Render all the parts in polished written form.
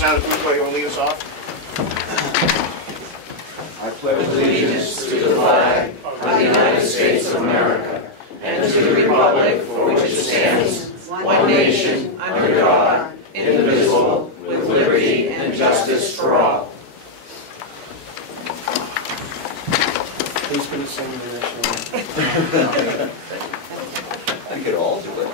Representative Woodcock, you want to lead us off? I pledge allegiance to the flag of the United States of America and to the republic for which it stands, one nation, under God, indivisible, with liberty and justice for all. Who's going to sing the national anthem? You could all do it.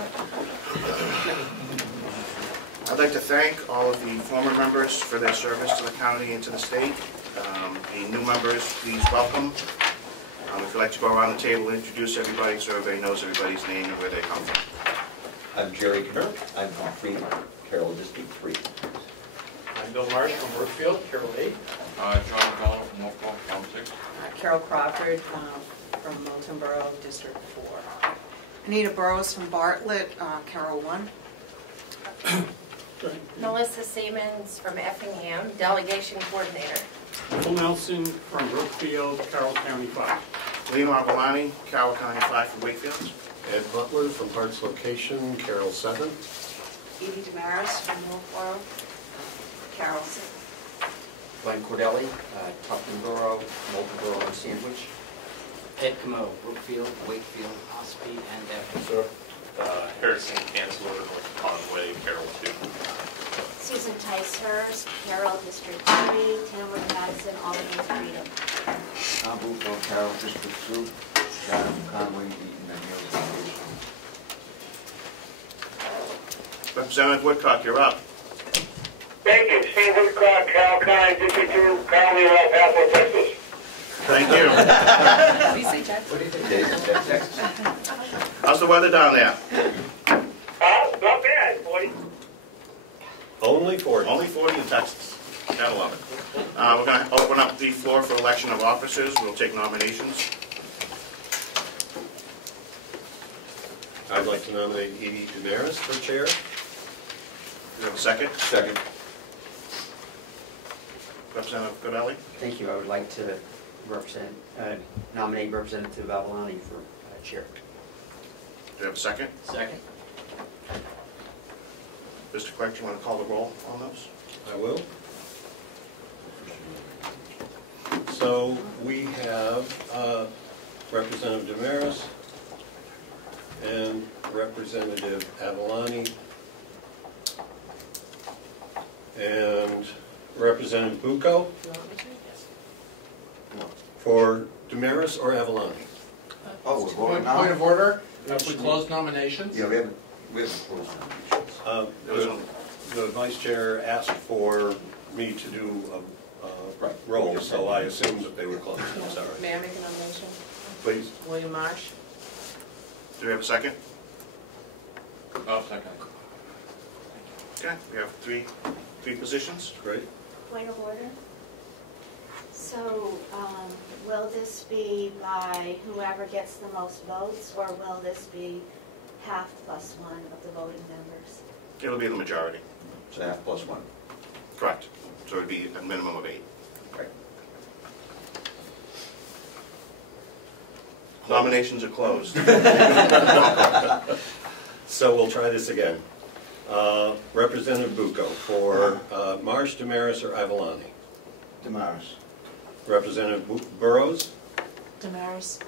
I'd like to thank all of the former members for their service to the county and to the state. The new members, please welcome. If you'd like to go around the table and introduce everybody so everybody knows everybody's name and where they come from. I'm Jerry Knirk. I'm from Freedom, Carroll District 3. I'm Bill Marsh from Brookfield, Carroll 8. John Carroll from Woodcock, County 6. Carol Crawford from Moulton Borough, District 4. Anita Burrows from Bartlett, Carroll 1. Melissa Siemens from Effingham, Delegation Coordinator. Phil Nelson from Brookfield, Carroll County 5. Leo Arbolani, Carroll County 5 from Wakefield. Ed Butler from Hart's Location, Carroll 7. Edie DesMarais from Wolfboro, Carroll 6. Glenn Cordelli, Tufton Borough, Moulton Borough, and Sandwich. Ed Comeau, Brookfield, Wakefield, Ossipee, and Devon. Harrison Kanzler, North Conway, Carroll 2. Susan Ticehurst, Carroll District 3, Tamworth, Madison, Albany, Freedom. I'm Buffalo, Carroll District 2. John Conway, Eaton, and Hills Delegation. Representative Woodcock, you're up. Thank you. Steve Woodcock, Carroll County District 2, County of El Paso, Texas. Thank you. What do you think, Dave? Texas? How's the weather down there? Not bad, 40. Only 40. Only 40 in Texas. Gotta love it. We're going to open up the floor for election of officers. We'll take nominations. I'd like to nominate Edie DesMarais for chair. Do you have a second? Second. Representative Cordelli. Thank you. I would like to nominate Representative Avalani for chair. Do you have a second? Second. Mr. Clerk, do you want to call the roll on those? I will. So we have Representative DesMarais and Representative Avalani and Representative Bucco for DesMarais or Avalani? Oh, we're voting now? Point of order. Have we closed nominations? Yeah, we haven't closed nominations. The vice chair asked for me to do a roll, so I assumed that they were closed. I'm sorry. May I make a nomination? Please. William Marsh. Do we have a second? Oh, second. Okay, we have three positions. Great. Point of order. So, will this be by whoever gets the most votes, or will this be half plus one of the voting members? It'll be the majority. So half plus one. Correct. So it'd be a minimum of 8. Right. Nominations are closed. So we'll try this again. Representative Bucco for Marsh, DesMarais, or Avalani? DesMarais. Representative Burrows? DesMarais.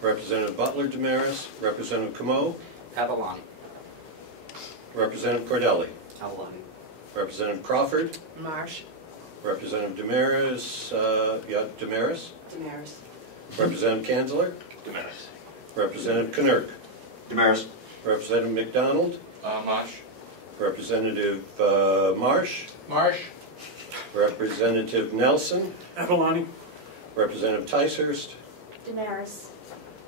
Representative Butler, DesMarais. Representative Comeau? Avalani. Representative Cordelli? Avalani. Representative Crawford? Marsh. Representative DesMarais, DesMarais. DesMarais. Representative Kanzler? DesMarais. Representative Knirk? DesMarais. Representative MacDonald? Marsh. Representative Marsh? Marsh. Representative Nelson? Avalani. Representative Ticehurst? DesMarais.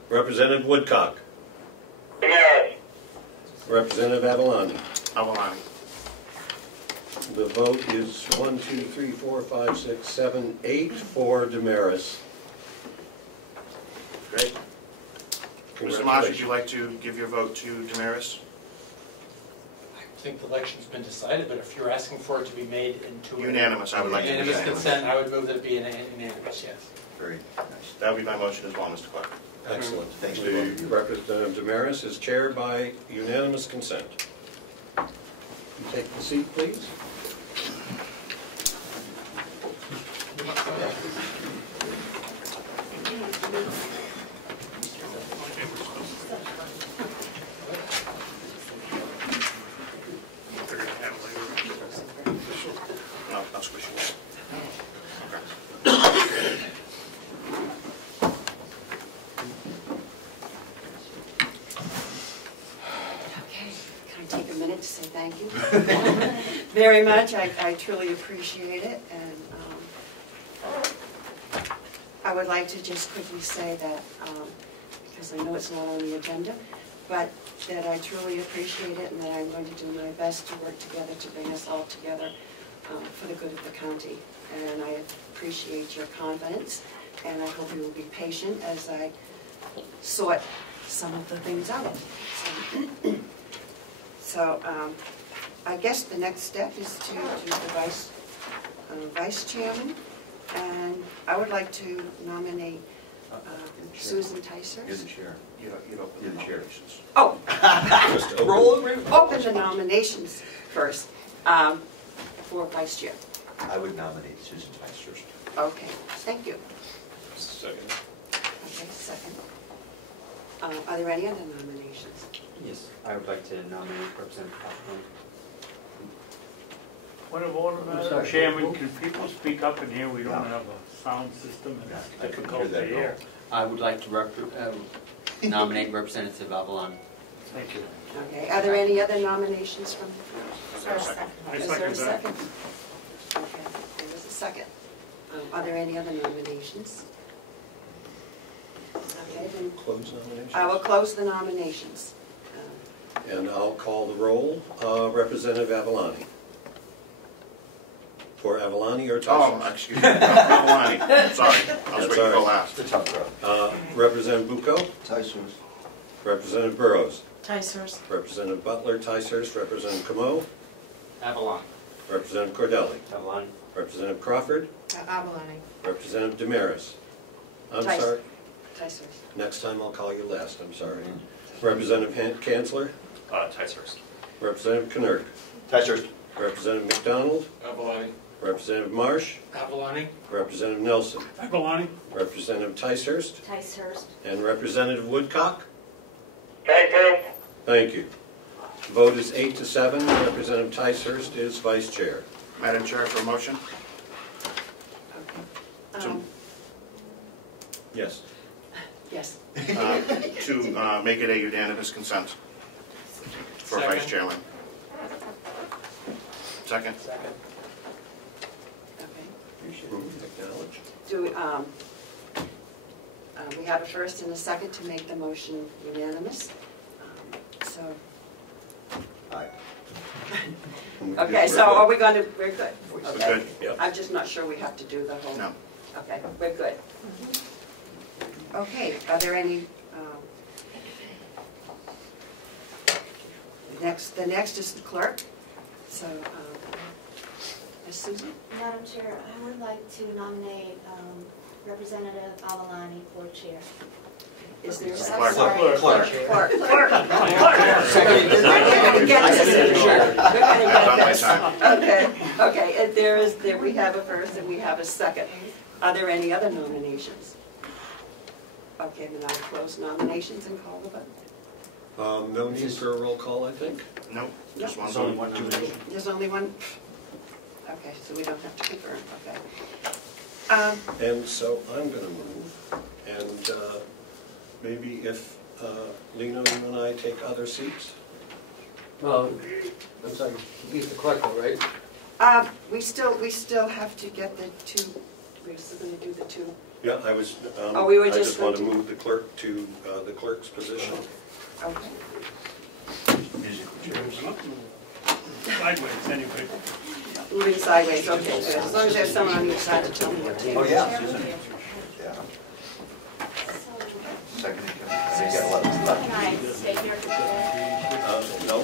Representative Woodcock? DesMarais. Representative Avalani? Avalani. The vote is 1, 2, 3, 4, 5, 6, 7, 8 for DesMarais. Great. Mr. Marsh, would you like to give your vote to DesMarais? I think the election's been decided, but if you're asking for it to be made into Unanimous, I would like to be unanimous unanimous. consent, I would move that it be unanimous, yes. Very nice. That would be my motion as well, Mr. Clerk. Excellent. Thanks to The both of you. Representative DesMarais is chaired by unanimous consent. You take the seat, please. No, I'll squish it. Okay, can I take a minute to say thank you? Very much, I truly appreciate it, and I would like to just quickly say that, because I know it's not on the agenda, but that I truly appreciate it and that I'm going to do my best to work together to bring us all together for the good of the county. And I appreciate your confidence, and I hope you will be patient as I sort some of the things out. So I guess the next step is to do the vice chairman, and I would like to nominate Susan Ticehurst. You're the chair. You don't You're the chair. nominations. Oh, Just open the nominations first for vice chair. I would nominate Susan Ticehurst. Okay, thank you. Second. Okay, second. Are there any other nominations? Yes, I would like to nominate Representative Comeau. Point of order, Madam Chairman, can people speak up in here? We don't have a sound system and it's difficult to hear. I would like to nominate Representative Avalon. Thank you. Okay, are there any other nominations from the floor? I Is there a second that. second? Okay, there was a second. Are there any other nominations? Okay, then Close nominations. I will close the nominations. And I'll call the roll. Representative Avalani. For Avalani or Ticehurst? Oh, excuse me. Avalani. Sorry. I was waiting to go last. It's a tough crowd. Representative Bucco. Ticehurst. Representative Burrows. Ticehurst. Representative Butler, Ticehurst. Representative Comeau. Avalon. Representative Cordelli. Avalon. Representative Crawford. Avalani. Representative DesMarais. I'm Tice- sorry. Ticehurst. Next time I'll call you last. I'm sorry. Representative Kanzler. Ticehurst. Representative Knirk. Ticehurst. Representative MacDonald. Avalani. Representative Marsh. Avalani. Representative Nelson. Avalani. Representative Ticehurst. Ticehurst. And Representative Woodcock. Ticehurst. Thank you. Vote is 8-7. Representative Ticehurst is vice chair. Madam Chair, for a motion? Okay. Yes. Yes. To make it a unanimous consent for Second. vice chairman. Second? Second. Okay. Acknowledge. Do we have a first and a second to make the motion unanimous? So, Aye. okay, so are we going to, we're good? We're Okay. good. Yep. I'm just not sure we have to do the whole. No. Okay, we're good. Okay, are there any, the next is the clerk. So, Ms. Susan? Madam Chair, I would like to nominate Representative Avalani for chair. Is there a Clerk. second? Clerk. Clerk. Clerk. Second. We're going to get this. We're going to Done get my this. time. Okay, and we have a first and we have a second. Are there any other nominations? Okay, then I'll close nominations and call the vote. No need for a roll call, I think. No, just one. There's only one nomination. There's only one? Okay, so we don't have to confirm, okay. And so I'm going to move, and maybe if Lino, you and I take other seats? Well, I'm sorry, he's the clerk, though, right? We still have to get the two, we're still going to do the two. Yeah, I was, we were I just just want to going to- move the clerk to the clerk's position. Okay. Sideways, anyway. Moving sideways, okay, good. As long as there's someone on each side to tell me what to do. Oh, yeah, Susan. Yeah. Second. Can I stay here for today? No?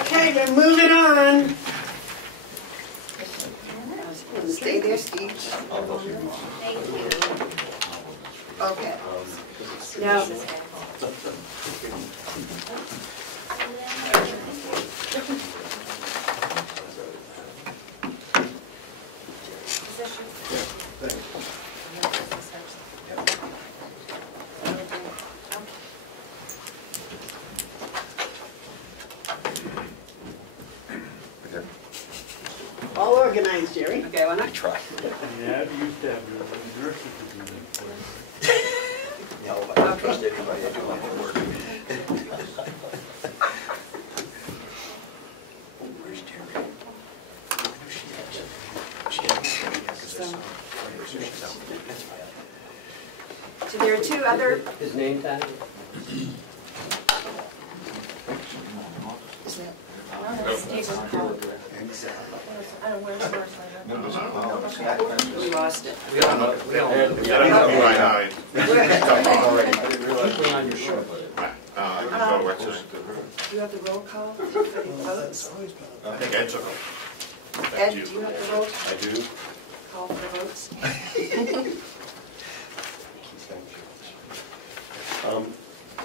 Okay, then moving on. Stay there, Steve. Thank you. Okay. Now, organized, Jerry. Okay, why not? Try. Yeah, you used to have your nurses to do that for you. No, I don't trust anybody, I do my homework. Where's Jerry? So there are two other. His name tag? Is that? We lost it. We don't know. We don't know. I don't know why I didn't realize Put on your shirt. I can go to work today. Do you have the roll call for the votes? I think Ed took them. Ed, do you have the roll I do. call for the votes?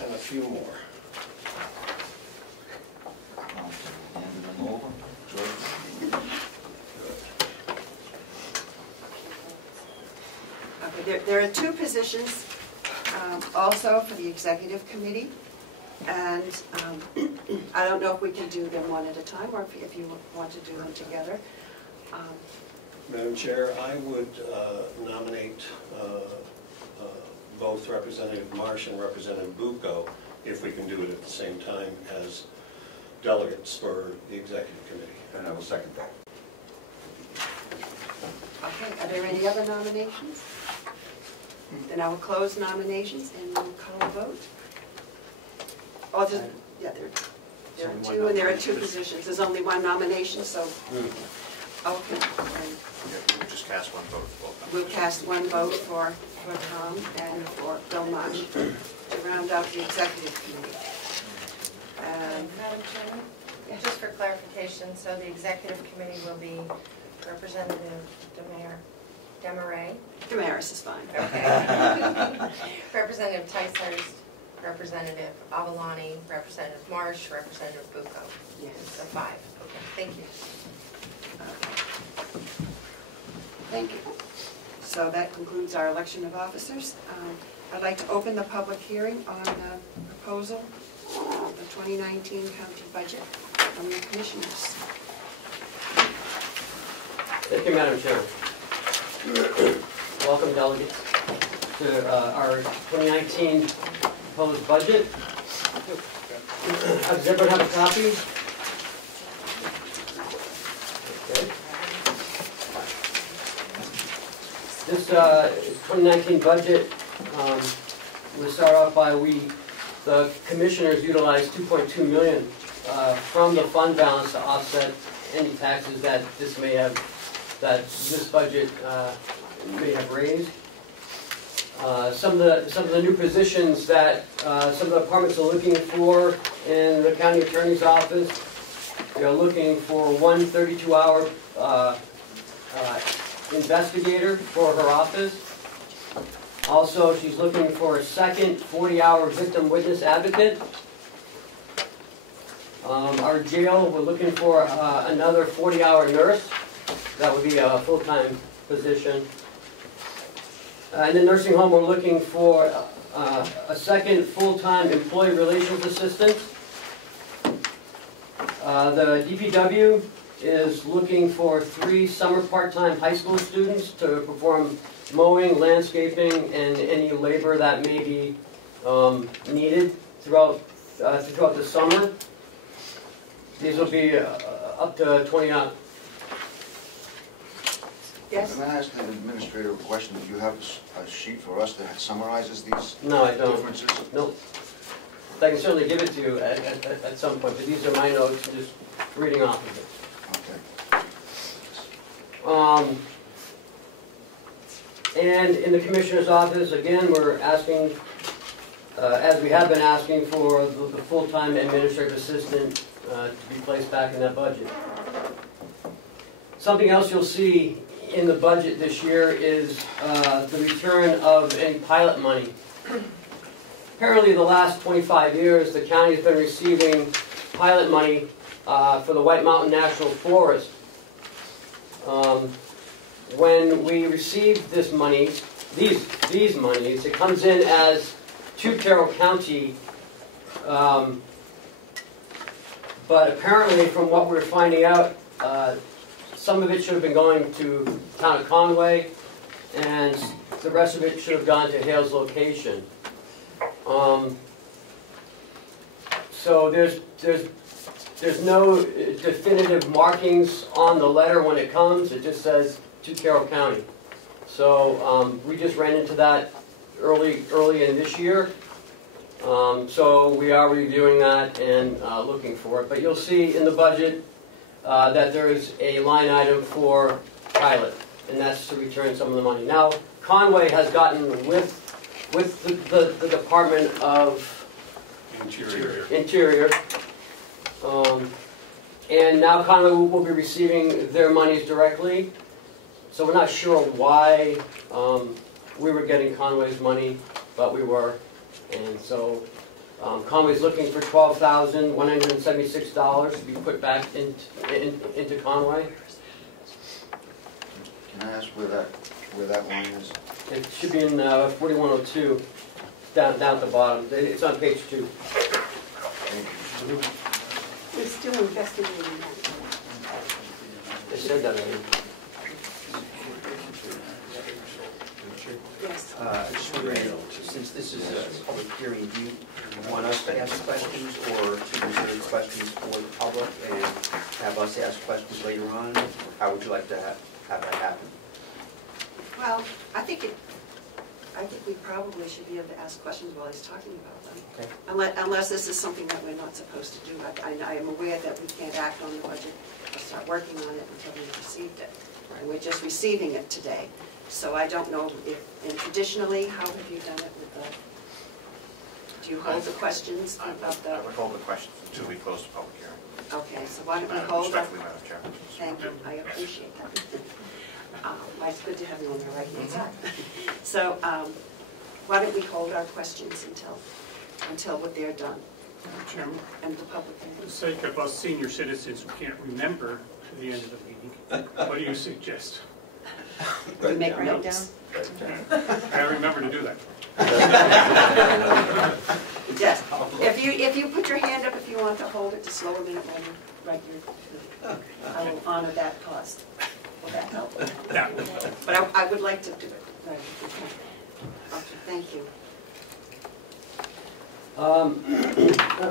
And a few more. Handed them over. Okay, there are two positions also for the executive committee. And I don't know if we can do them one at a time or if you want to do them together. Madam Chair, I would nominate both Representative Marsh and Representative Bucco, if we can do it at the same time, as delegates for the executive committee. And I will second that. Okay, are there any other nominations? Then I will close nominations and we'll call a vote. Oh, yeah, there are two, and there are two positions. There's only one nomination, so, okay. We'll just cast one vote for both. We'll cast one vote for Tom and for Bill Marsh to round out the executive committee. Madam Chairman? Just for clarification, so the executive committee will be Representative DesMarais? DesMarais is fine. Okay. Representative Ticehurst, Representative Avalani, Representative Marsh, Representative Bucco. Yes. So 5. Okay, thank you. Thank you. So that concludes our election of officers. I'd like to open the public hearing on the proposal of the 2019 county budget from the commissioners. Thank you, Madam Chair. Welcome, delegates, to our 2019 proposed budget. Does everyone have a copy? Okay. This 2019 budget, we'll start off by the commissioners utilized $2.2 million from the fund balance to offset any taxes that this budget may have raised. Some of the new positions that some of the departments are looking for in the county attorney's office. They're looking for one 32-hour investigator for her office. Also, she's looking for a second 40-hour victim witness advocate. Our jail, we're looking for another 40-hour nurse. That would be a full-time position. In the nursing home, we're looking for a second full-time employee relations assistant. The DPW is looking for 3 summer part-time high school students to perform mowing, landscaping, and any labor that may be needed throughout the summer. These will be up to 20 hours. Yes? Can I ask an administrator a question? Do you have a sheet for us that summarizes these No, I don't. differences? Nope. I can certainly give it to you at some point, but these are my notes, just reading off of it. Okay. And in the Commissioner's office, again, we're asking, as we have been asking, for the full-time administrative assistant to be placed back in that budget. Something else you'll see in the budget this year is the return of any pilot money. Apparently, the last 25 years, the county has been receiving pilot money for the White Mountain National Forest. When we receive this money, these monies, it comes in as to Carroll County, but apparently, from what we're finding out, some of it should have been going to town of Conway, and the rest of it should have gone to Hale's location. So there's no definitive markings on the letter when it comes. It just says to Carroll County. So we just ran into that early in this year. So we are reviewing that and looking for it. But you'll see in the budget that there is a line item for pilot, and that's to return some of the money. Now, Conway has gotten with the Department of Interior. And now Conway will be receiving their monies directly. So we're not sure why we were getting Conway's money, but we were. And so Conway's looking for $12,176 to be put back into Conway. Can I ask where that line is? It should be in 4102, down at the bottom. It's on page 2. We're still investigating that. They said that already. Yes. Just wondering, since this is a public hearing, do you want us to ask questions or to reserve questions for the public and have us ask questions later on? Or how would you like to have that happen? Well, I think we probably should be able to ask questions while he's talking about them. Okay. Unless this is something that we're not supposed to do. I am aware that we can't act on the budget or start working on it until we've received it. And we're just receiving it today. So I don't know if, and traditionally, how have you done it with the, do you hold the questions about the? I would hold the questions until we close the public hearing. Okay, so why don't we hold that? Respectfully, Madam Chairman. Thank you, I appreciate that. It's good to have you on the right hand side. So why don't we hold our questions until they're done? Madam Chairman, And the public for can. the sake of us senior citizens who can't remember to the end of the meeting, what do you suggest? We make notes. I remember to do that. Yes. If you put your hand up if you want to hold it, just lower a minute while you write your. I will honor that cost. Will that help? Yeah. But I would like to do it. Right. Okay. Thank you.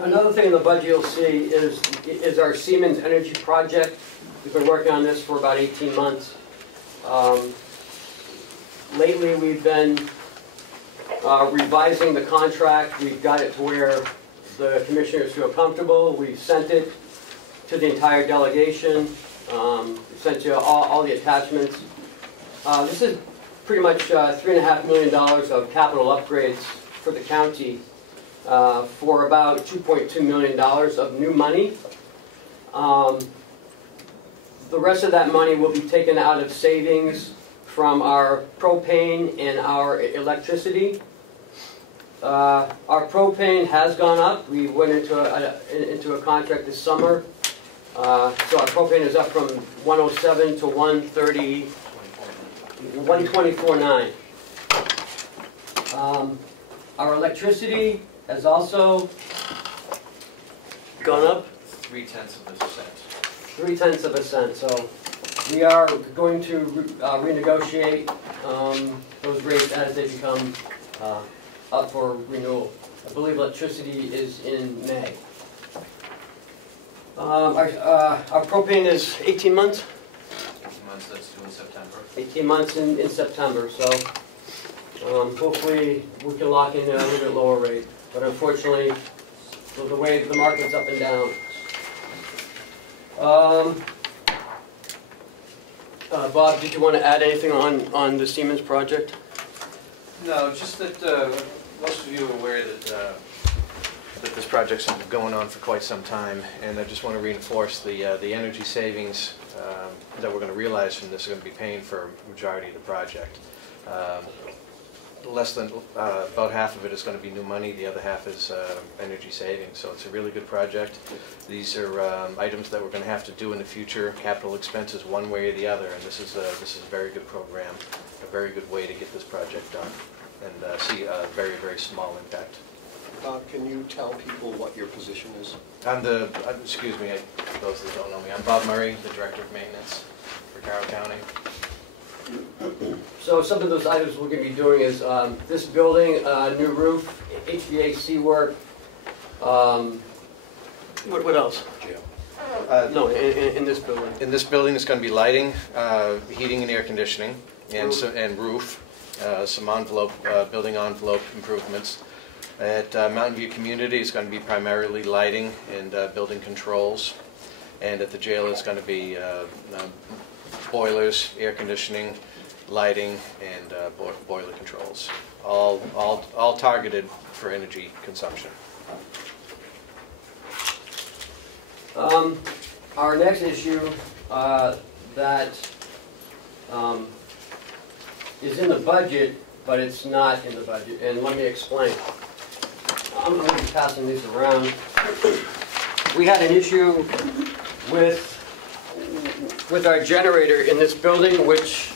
Another thing in the budget you'll see is our Siemens Energy project. We've been working on this for about 18 months. Lately we've been revising the contract. We've got it to where the commissioners feel comfortable. We've sent it to the entire delegation. We sent you all the attachments. This is pretty much $3.5 million of capital upgrades for the county for about $2.2 million of new money. The rest of that money will be taken out of savings from our propane and our electricity. Our propane has gone up. We went into a contract this summer. So our propane is up from 107 to 124.9. Our electricity has also gone up 0.3%. 0.3%. So we are going to renegotiate those rates as they become up for renewal. I believe electricity is in May. Our propane is 18 months. 18 months, that's due in September. 18 months in September. So hopefully we can lock in a little bit lower rate. But unfortunately, the way the market's up and down. Bob, did you want to add anything on the Siemens project? No, just that most of you are aware that this project's been going on for quite some time, and I just want to reinforce the energy savings that we're going to realize from this are going to be paying for a majority of the project. Less than about half of it is going to be new money. The other half is energy savings. So it's a really good project. These are items that we're going to have to do in the future, capital expenses one way or the other. And this is a very good program, a very good way to get this project done, and see a very, very small impact. Can you tell people what your position is? I'm the, excuse me, those that don't know me, I'm Bob Murray, the Director of Maintenance for Carroll County. So some of those items we're going to be doing is this building, new roof, HVAC work. What else? Jail. No, in this building. In this building, it's going to be lighting, heating and air conditioning, and roof, some building envelope improvements. At Mountain View Community, it's going to be primarily lighting and building controls. And at the jail, it's going to be boilers, air conditioning, lighting, and boiler controls. All targeted for energy consumption. Our next issue that is in the budget, but it's not in the budget, and let me explain. I'm going to be passing these around. We had an issue with our generator in this building, which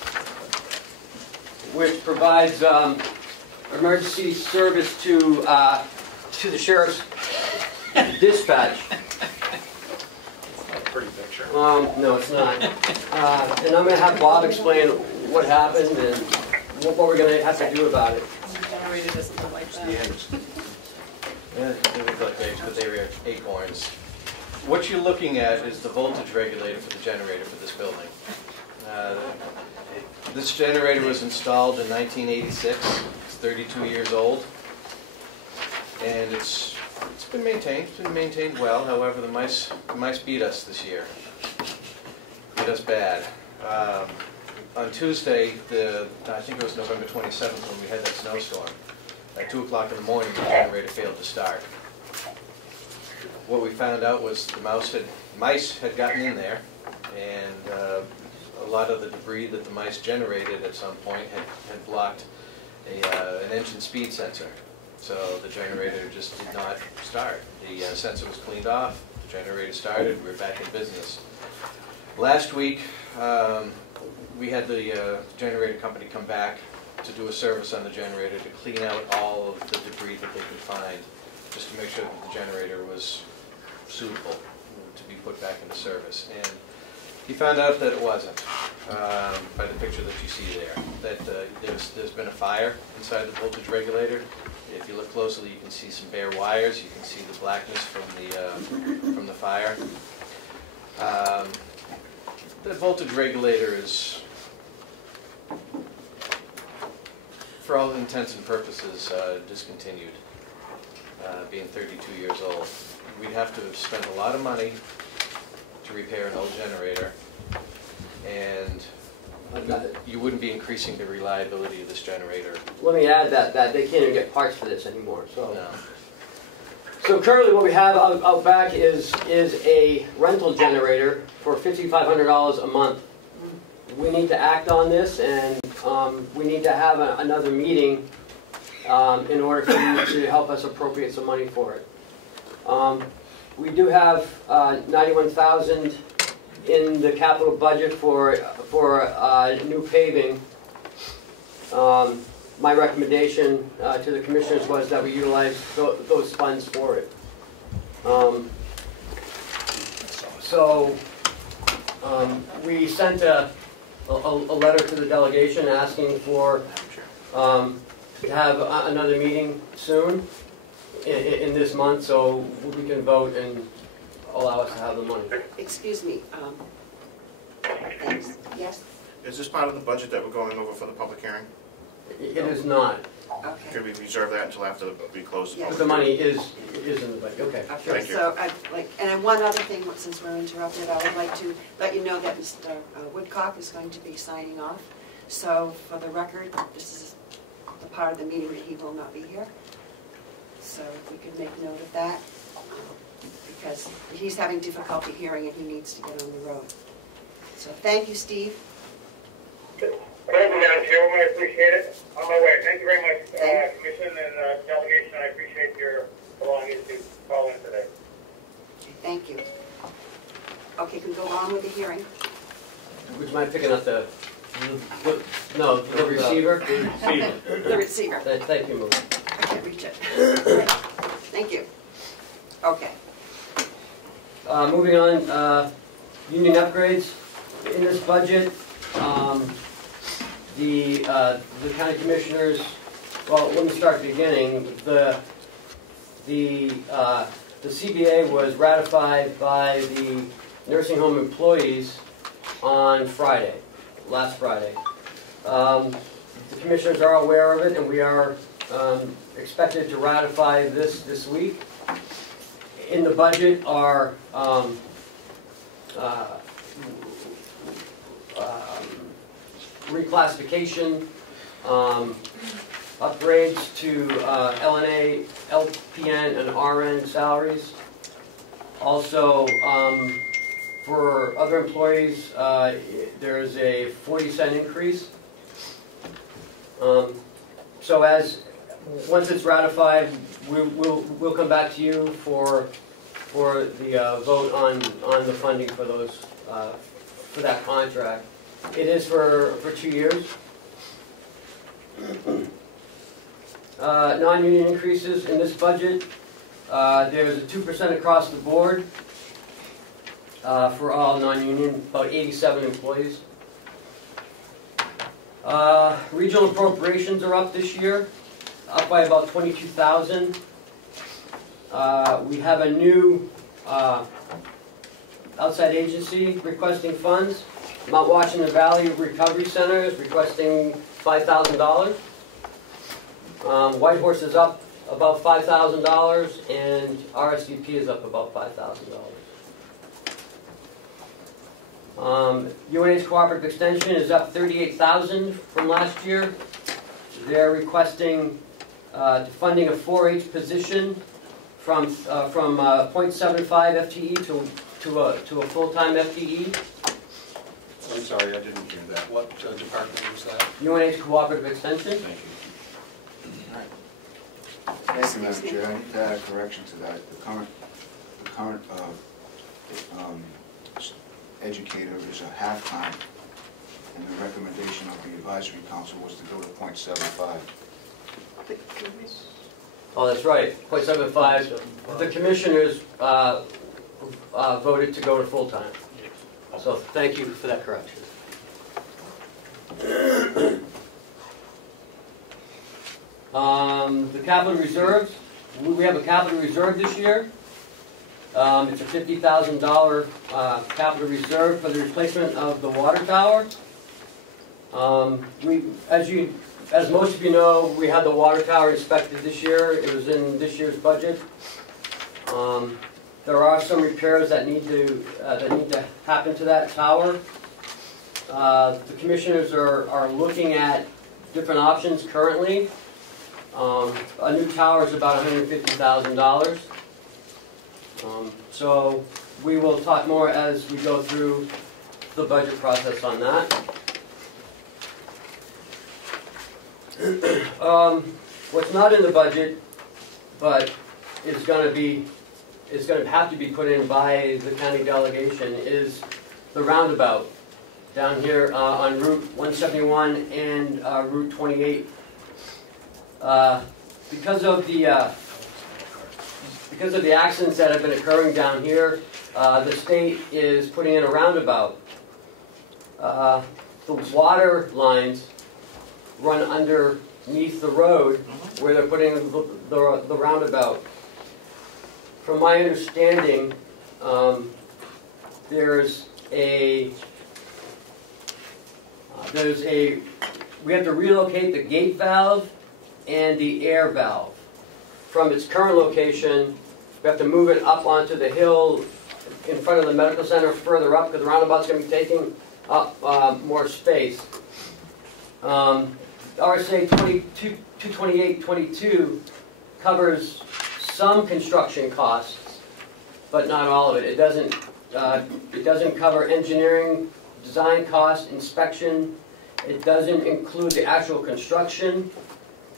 provides emergency service to the sheriff's dispatch. Pretty picture. No, it's not. And I'm going to have Bob explain what happened and what we're going to have to do about it. The generator doesn't look like that. Yeah, they look like eggs, but they were acorns. What you're looking at is the voltage regulator for the generator for this building. This generator was installed in 1986. It's 32 years old, and it's been maintained. It's been maintained well. However, the mice beat us this year. Beat us bad. On Tuesday, I think it was November 27th when we had that snowstorm. At 2 o'clock in the morning, the generator failed to start. What we found out was the mice had gotten in there, and a lot of the debris that the mice generated at some point had blocked an engine speed sensor. So the generator just did not start. The sensor was cleaned off, the generator started, we were back in business. Last week, we had the generator company come back to do a service on the generator to clean out all of the debris that they could find, just to make sure that the generator was suitable to be put back into service. And he found out that it wasn't, by the picture that you see there, that there's been a fire inside the voltage regulator. If you look closely, you can see some bare wires. You can see the blackness from the fire. The voltage regulator is, for all intents and purposes, discontinued, being 32 years old. We'd have to have spent a lot of money to repair an old generator, and you wouldn't be increasing the reliability of this generator. Let me add that they can't even get parts for this anymore. So, No. So currently what we have out back is a rental generator for $5,500 a month. We need to act on this, and we need to have another meeting in order for you to help us appropriate some money for it. We do have $91,000 in the capital budget for new paving. My recommendation to the commissioners was that we utilize those funds for it. We sent a letter to the delegation asking for to have another meeting soon in this month, so we can vote and allow us to have the money. Excuse me. Thanks. Yes? Is this part of the budget that we're going over for the public hearing? It is not. Okay. Could we reserve that until after we close the Yes. public But the money hearing? is in the budget. Okay. Okay, Thank you. so and then one other thing, since we're interrupted, I would like to let you know that Mr. Woodcock is going to be signing off. So for the record, this is the part of the meeting that he will not be here. So if we could make note of that, because he's having difficulty hearing and he needs to get on the road. So thank you, Steve. Thank you, Madam Chairwoman, I appreciate it. On my way. Thank you very much, Commission and Delegation. I appreciate your allowing me to call in today. Okay, thank you. Okay, can we go on with the hearing? Would you mind picking up the receiver? The receiver. Thank you, Marie. I can't reach it. Thank you. Okay. Moving on, union upgrades. in this budget, the county commissioners, well, let me start at the beginning. The CBA was ratified by the nursing home employees on Friday, last Friday. The commissioners are aware of it, and we are expected to ratify this week. In the budget are reclassification, upgrades to LNA, LPN, and RN salaries. Also, for other employees, there is a 40-cent increase. So once it's ratified, we'll come back to you for the vote on the funding for those for that contract. It is for 2 years. Non-union increases in this budget. There's a 2% across the board for all non-union, about 87 employees. Regional appropriations are up this year, up by about 22,000. We have a new outside agency requesting funds. Mount Washington Valley Recovery Center is requesting $5,000. Whitehorse is up about $5,000, and RSVP is up about $5,000. UNH Cooperative Extension is up $38,000 from last year. They're requesting funding a 4-H position from 0.75 FTE to a full-time FTE. I'm sorry, I didn't hear that. What department was that? UNH Cooperative Extension. Thank you. Thank you, Madam Chair. I need to add a correction to that. The current educator is a half-time, and the recommendation of the advisory council was to go to 0.75. Oh, that's right, 0.75. The commissioners voted to go to full-time. So thank you for that correction. The capital reserves, we have a capital reserve this year. It's a $50,000 capital reserve for the replacement of the water tower. As most of you know, we had the water tower inspected this year. It was in this year's budget. There are some repairs that need to happen to that tower. The commissioners are looking at different options currently. A new tower is about $150,000. So we will talk more as we go through the budget process on that. What's not in the budget, but is going to have to be put in by the county delegation, is the roundabout down here on Route 171 and Route 28. Because of the accidents that have been occurring down here, the state is putting in a roundabout. The water lines run underneath the road where they're putting the roundabout. From my understanding, we have to relocate the gate valve and the air valve from its current location. We have to move it up onto the hill in front of the medical center further up, because the roundabout's going to be taking up more space. RSA 228.22 covers some construction costs, but not all of it. It doesn't cover engineering, design costs, inspection. It doesn't include the actual construction,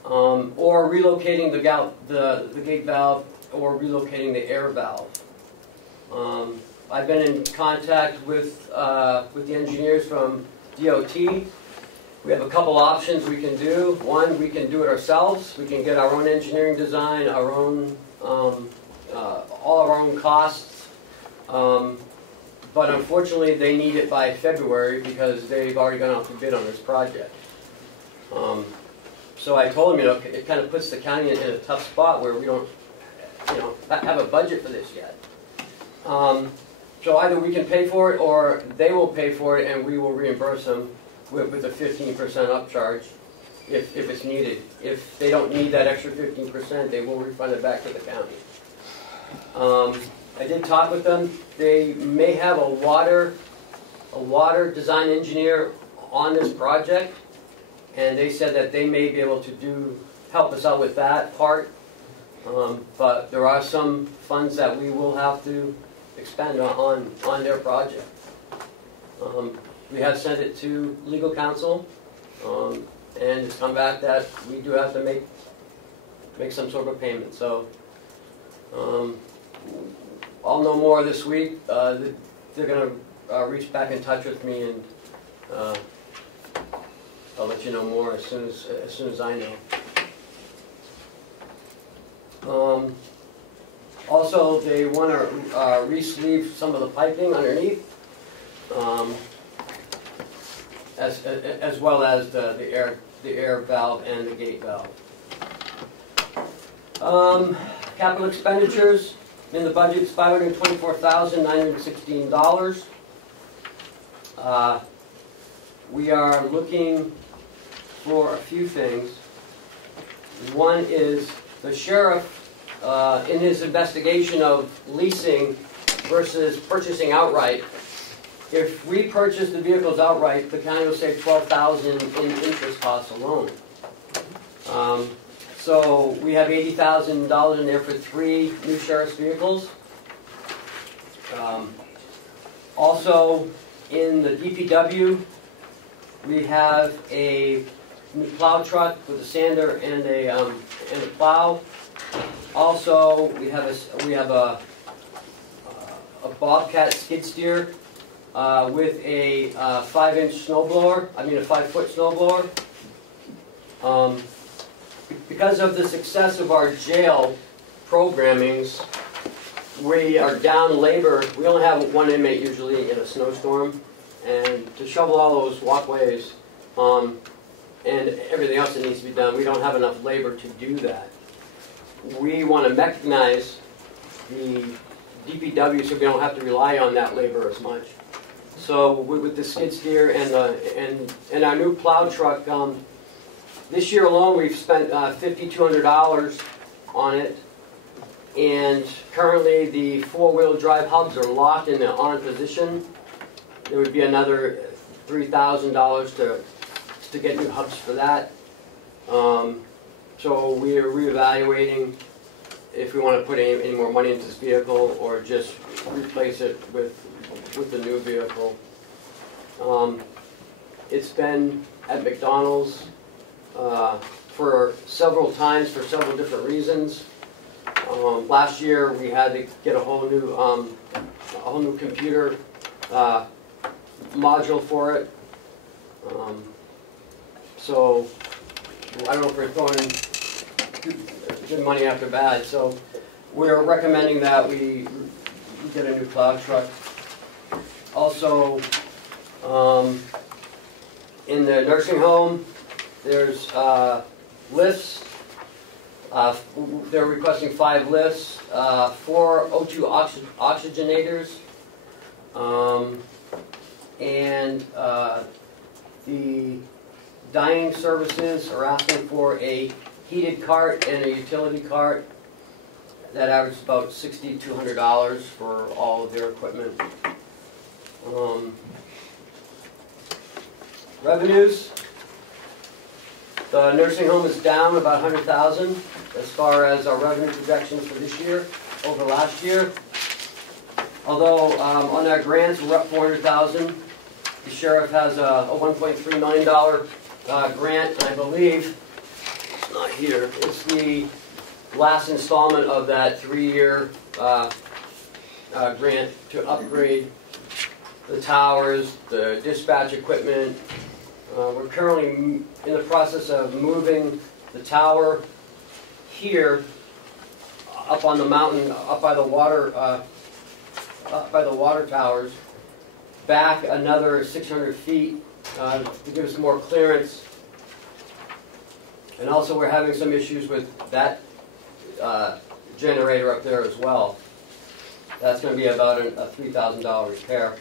or relocating the gate valve, or relocating the air valve. I've been in contact with the engineers from DOT. We have a couple options we can do. One, we can do it ourselves. We can get our own engineering design, our own all of our own costs. but unfortunately, they need it by February because they've already gone out to bid on this project. So I told him, it kind of puts the county in a tough spot where we don't, have a budget for this yet. So either we can pay for it or they will pay for it and we will reimburse them with a 15% upcharge if it's needed. If they don't need that extra 15%, they will refund it back to the county. I did talk with them. They may have a water design engineer on this project, and they said that they may be able to help us out with that part. But there are some funds that we will have to expend on their project. We have sent it to legal counsel, and it's come back that we do have to make some sort of a payment. So I'll know more this week. They're going to reach back in touch with me, and I'll let you know more as soon as I know. Also, they want to re-sleeve some of the piping underneath, as well as the air valve and the gate valve. Capital expenditures in the budget is $524,916. We are looking for a few things. One is the sheriff, in his investigation of leasing versus purchasing outright. If we purchase the vehicles outright, the county will save $12,000 in interest costs alone. So we have $80,000 in there for 3 new sheriff's vehicles. Also, in the DPW, we have a new plow truck with a sander and a plow. Also, we have a Bobcat skid steer with a 5-inch snowblower. I mean a 5-foot snowblower. Because of the success of our jail programmings, we are down labor. We only have 1 inmate usually in a snowstorm, and to shovel all those walkways and everything else that needs to be done, we don't have enough labor to do that. We want to mechanize the DPW so we don't have to rely on that labor as much. So with the skid steer and our new plow truck, this year alone we've spent $5,200 on it, and currently the 4-wheel drive hubs are locked in the on position. There would be another $3,000 to get new hubs for that. So we are reevaluating if we want to put any more money into this vehicle or just replace it with the new vehicle. It's been at MacDonald's for several times for several different reasons. Last year we had to get a whole new computer module for it. So I don't know if we're throwing good money after bad. So we're recommending that we get a new plow truck. Also, in the nursing home, there's lifts. They're requesting 5 lifts, 4 O2 oxygenators, and the dining services are asking for a heated cart and a utility cart. That averages about $6,200 for all of their equipment. Revenues. The nursing home is down about $100,000 as far as our revenue projections for this year over last year. Although on our grants we're up $400,000. The sheriff has a $1.3 million grant, and I believe it's not here. It's the last installment of that 3-year grant to upgrade the towers, the dispatch equipment. We're currently in the process of moving the tower here up on the mountain, up by the water towers, back another 600 feet to give us more clearance. And also we're having some issues with that generator up there as well. That's going to be about a $3,000 repair.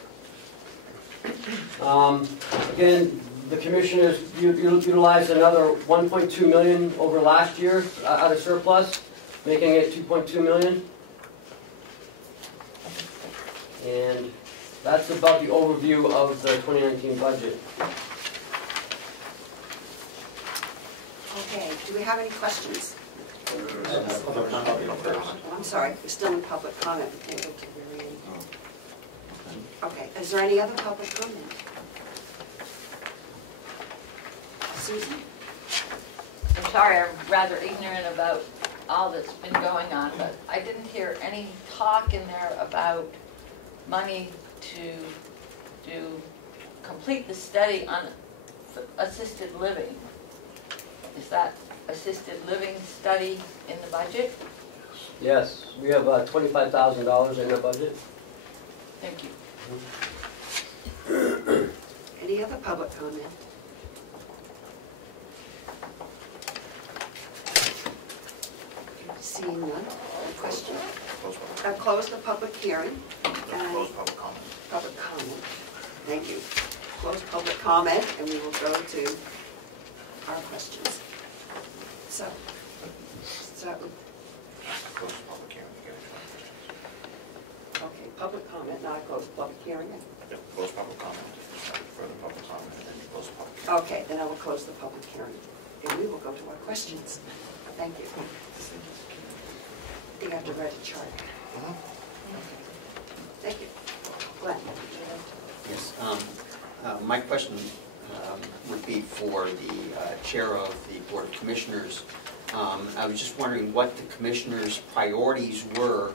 Again, the commissioners utilized another $1.2 million over last year out of surplus, making it $2.2 million. And that's about the overview of the 2019 budget. Okay, do we have any questions? I'm sorry, we're still in public comment. Okay, is there any other public comment? Susan? I'm sorry, I'm rather ignorant about all that's been going on, but I didn't hear any talk in there about money to complete the study on assisted living. Is that assisted living study in the budget? Yes, we have $25,000 in the budget. Thank you. Any other public comment? Seeing none. Any question? Close the public hearing. Close public comment. Public comment. Thank you. Close public comment, and we will go to our questions. So, start with. Close the public hearing. Okay, public comment, not close public hearing. Yeah, close public comment. Further public comment, and then you close the public hearing. Okay, then I will close the public hearing, and we will go to our questions. Thank you. I think I have to write a chart. Thank you. Glenn. Yes, my question would be for the chair of the Board of Commissioners. I was just wondering what the commissioners' priorities were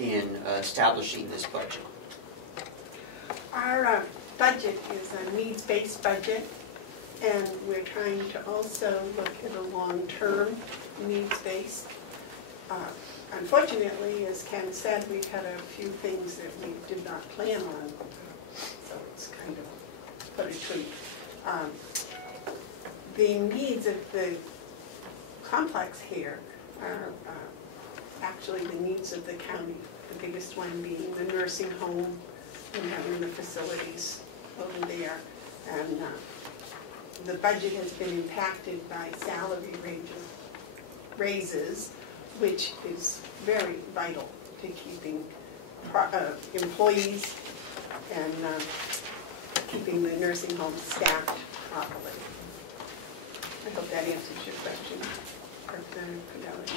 in establishing this budget. Our budget is a needs-based budget, and we're trying to also look at a long-term needs-based. Unfortunately, as Ken said, we've had a few things that we did not plan on, so it's kind of put a tweak. The needs of the complex here are actually the needs of the county, the biggest one being the nursing home and having the facilities over there. And the budget has been impacted by salary raises, which is very vital to keeping employees and keeping the nursing home staffed properly. I hope that answers your question, Representative Cordelli.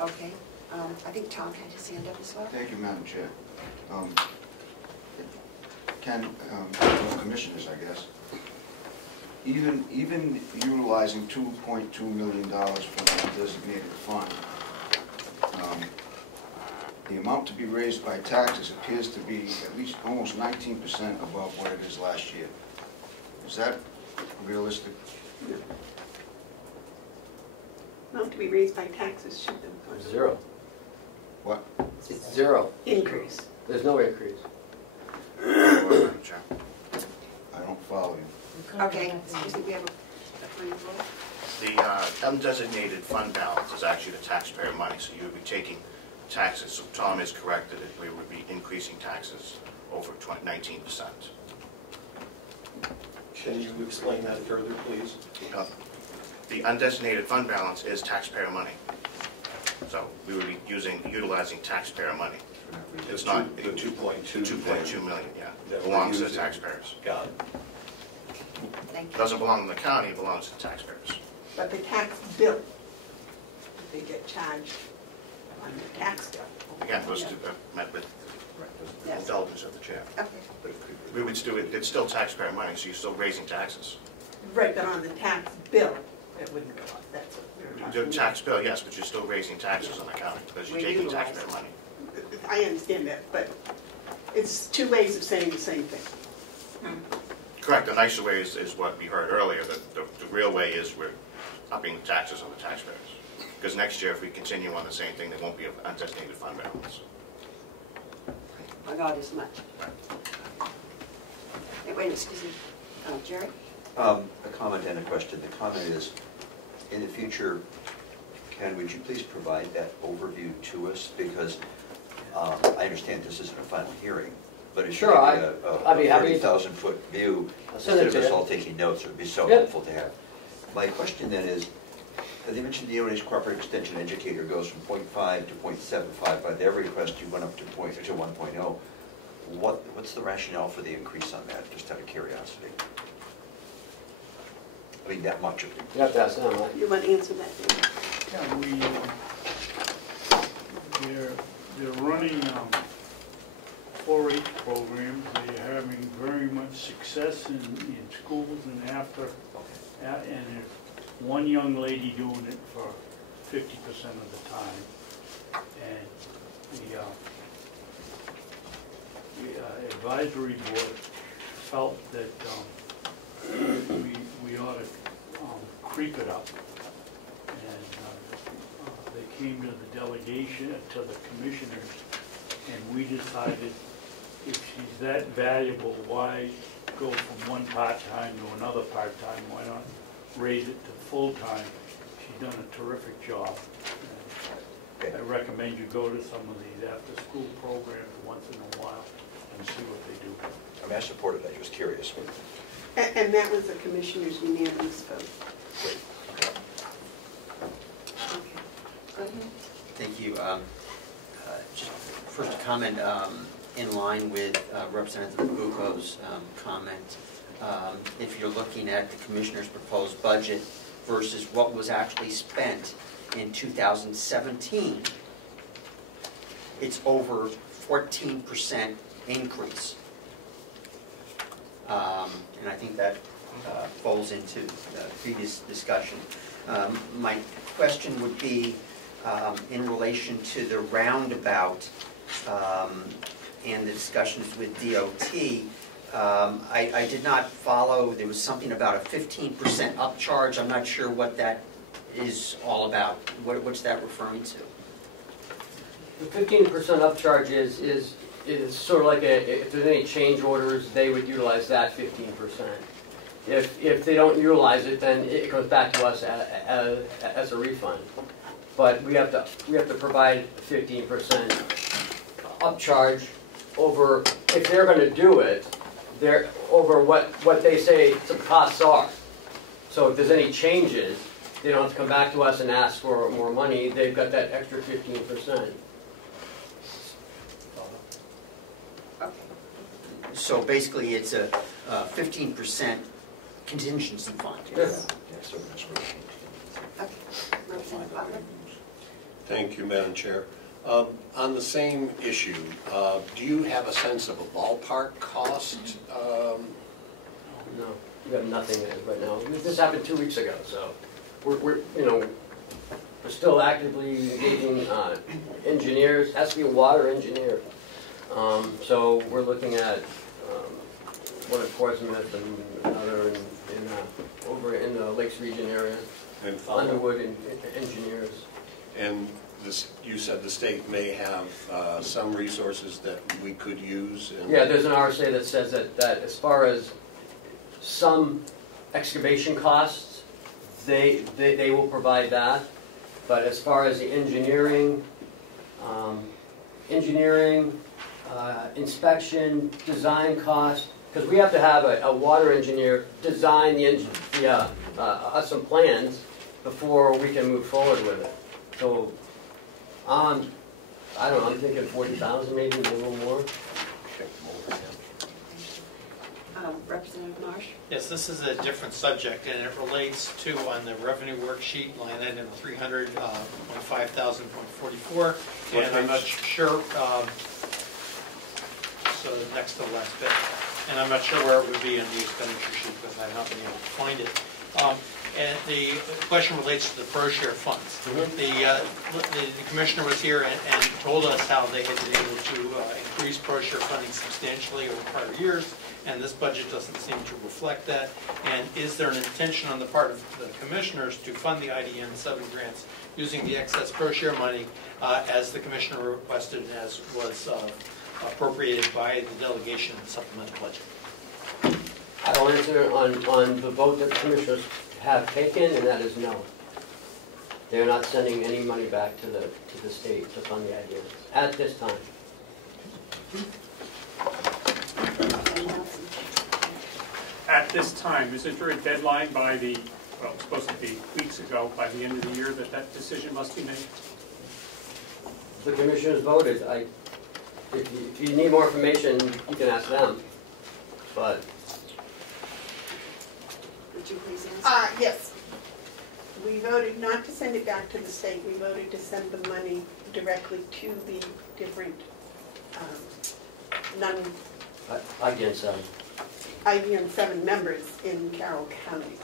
Okay, I think Tom had his hand up as well. Thank you, Madam Chair. Commissioners, I guess. Even utilizing $2.2 million from the designated fund, the amount to be raised by taxes appears to be at least almost 19% above what it is last year. Is that realistic? Amount to be raised by taxes should have gone. Zero. What? It's zero. Increase. There's no increase. I don't follow you. Okay, excuse me, we have a free roll. The undesignated fund balance is actually the taxpayer money, so you would be taking taxes. So Tom is correct that we would be increasing taxes over 19%. Can you explain that further, please? The undesignated fund balance is taxpayer money. So we would be utilizing taxpayer money. It's not the 2.2 million, yeah. It belongs to the taxpayers. Got it. Thank you. Doesn't belong to the county, it belongs to the taxpayers. But the tax bill, they get charged on the tax bill. Again, those two met with the indulgence of the chair. Okay. But we would do it, it's still taxpayer money, so you're still raising taxes. Right, but on the tax bill, it wouldn't go up, that's what we were The talking tax bill, yes, but you're still raising taxes on the county because you're taking taxpayer money. I understand that, but it's two ways of saying the same thing. Correct, the nicer way is what we heard earlier, that the real way is we're upping the taxes on the taxpayers. Because next year, if we continue on the same thing, there won't be an undesignated fund balance. or not as much. Wait, excuse me, Jerry? A comment and a question. The comment is, in the future, Ken, would you please provide that overview to us? Because I understand this isn't a final hearing, but it should Sure, be a 30,000-foot view. Instead of us all taking notes, it would be so helpful to have. My question then is, as you mentioned, the UNH Cooperative Extension Educator goes from 0.5 to 0.75. By their request, you went up to 1.0. What's the rationale for the increase on that, just out of curiosity? I mean, that much of it. You have to ask them, right? You want to answer that, Dan? Yeah, they're running 4-H programs. They're having very much success in schools and after, and there's one young lady doing it for 50% of the time. And the advisory board felt that we ought to creep it up. And they came to the delegation, to the commissioners, and we decided if she's that valuable, why go from one part-time to another part-time? Why not raise it to full-time? She's done a terrific job. And I recommend you go to some of these after-school programs once in a while and see what they do. I mean, I supported that, just curious. And that was the commissioner's unanimous vote. Great. Go ahead. Thank you. Just first a comment in line with Representative Bucco's comment. If you're looking at the commissioner's proposed budget versus what was actually spent in 2017, it's over 14% increase. And I think that falls into the previous discussion. My question would be in relation to the roundabout and the discussions with DOT. I did not follow, there was something about a 15% upcharge. I'm not sure what that is all about. What's that referring to? The 15% upcharge is sort of like if there's any change orders, they would utilize that 15%. If they don't utilize it, then it comes back to us as a refund. But we have to provide 15% upcharge over, if they're going to do it, they're over what they say the costs are. So if there's any changes, they don't have to come back to us and ask for more money. They've got that extra 15%. So basically, it's a 15% contingency fund. Yes. Thank you, Madam Chair. On the same issue, do you have a sense of a ballpark cost? No, we have nothing right now. This happened 2 weeks ago, so we're still actively engaging engineers. Has to be a water engineer. So we're looking at one at Portsmouth and another over in the Lakes region area. And Underwood engineers. And you said the state may have some resources that we could use. Yeah, there's an RSA that says that as far as some excavation costs, they will provide that. But as far as the engineering, inspection, design costs, because we have to have a water engineer design some plans before we can move forward with it. So, I don't know, I'm thinking 40,000, maybe a little more. Representative Marsh? Yes, this is a different subject, and it relates to, on the revenue worksheet, line item 300.5,000.44, and I'm not sure, so next to the last bit, and I'm not sure where it would be in the expenditure sheet because I've not been able to find it. And the question relates to the pro-share funds. The commissioner was here and told us how they had been able to increase pro-share funding substantially over prior years, and this budget doesn't seem to reflect that. And is there an intention on the part of the commissioners to fund the IDN 7 grants using the excess pro-share money as the commissioner requested, as was appropriated by the delegation in the supplemental budget. I'll answer on the vote that the commissioners have taken, and that is no. They're not sending any money back to the state to fund the ideas at this time. At this time, isn't there a deadline by the, well, it's supposed to be weeks ago, by the end of the year, that decision must be made? The commissioners voted. If you need more information, you can ask them. But Would you please answer? Yes. We voted not to send it back to the state. We voted to send the money directly to the different IBM 7 members in Carroll County.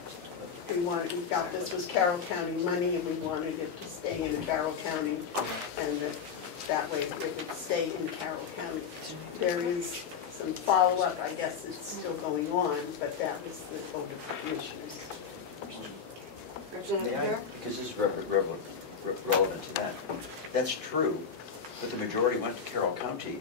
We felt this was Carroll County money, and we wanted it to stay in Carroll County, and that way it would stay in Carroll County. There is some follow-up, I guess it's still going on, but that was the vote of the commissioners. Representative May I? Knirk? Because this is relevant to that. That's true, but the majority went to Carroll County,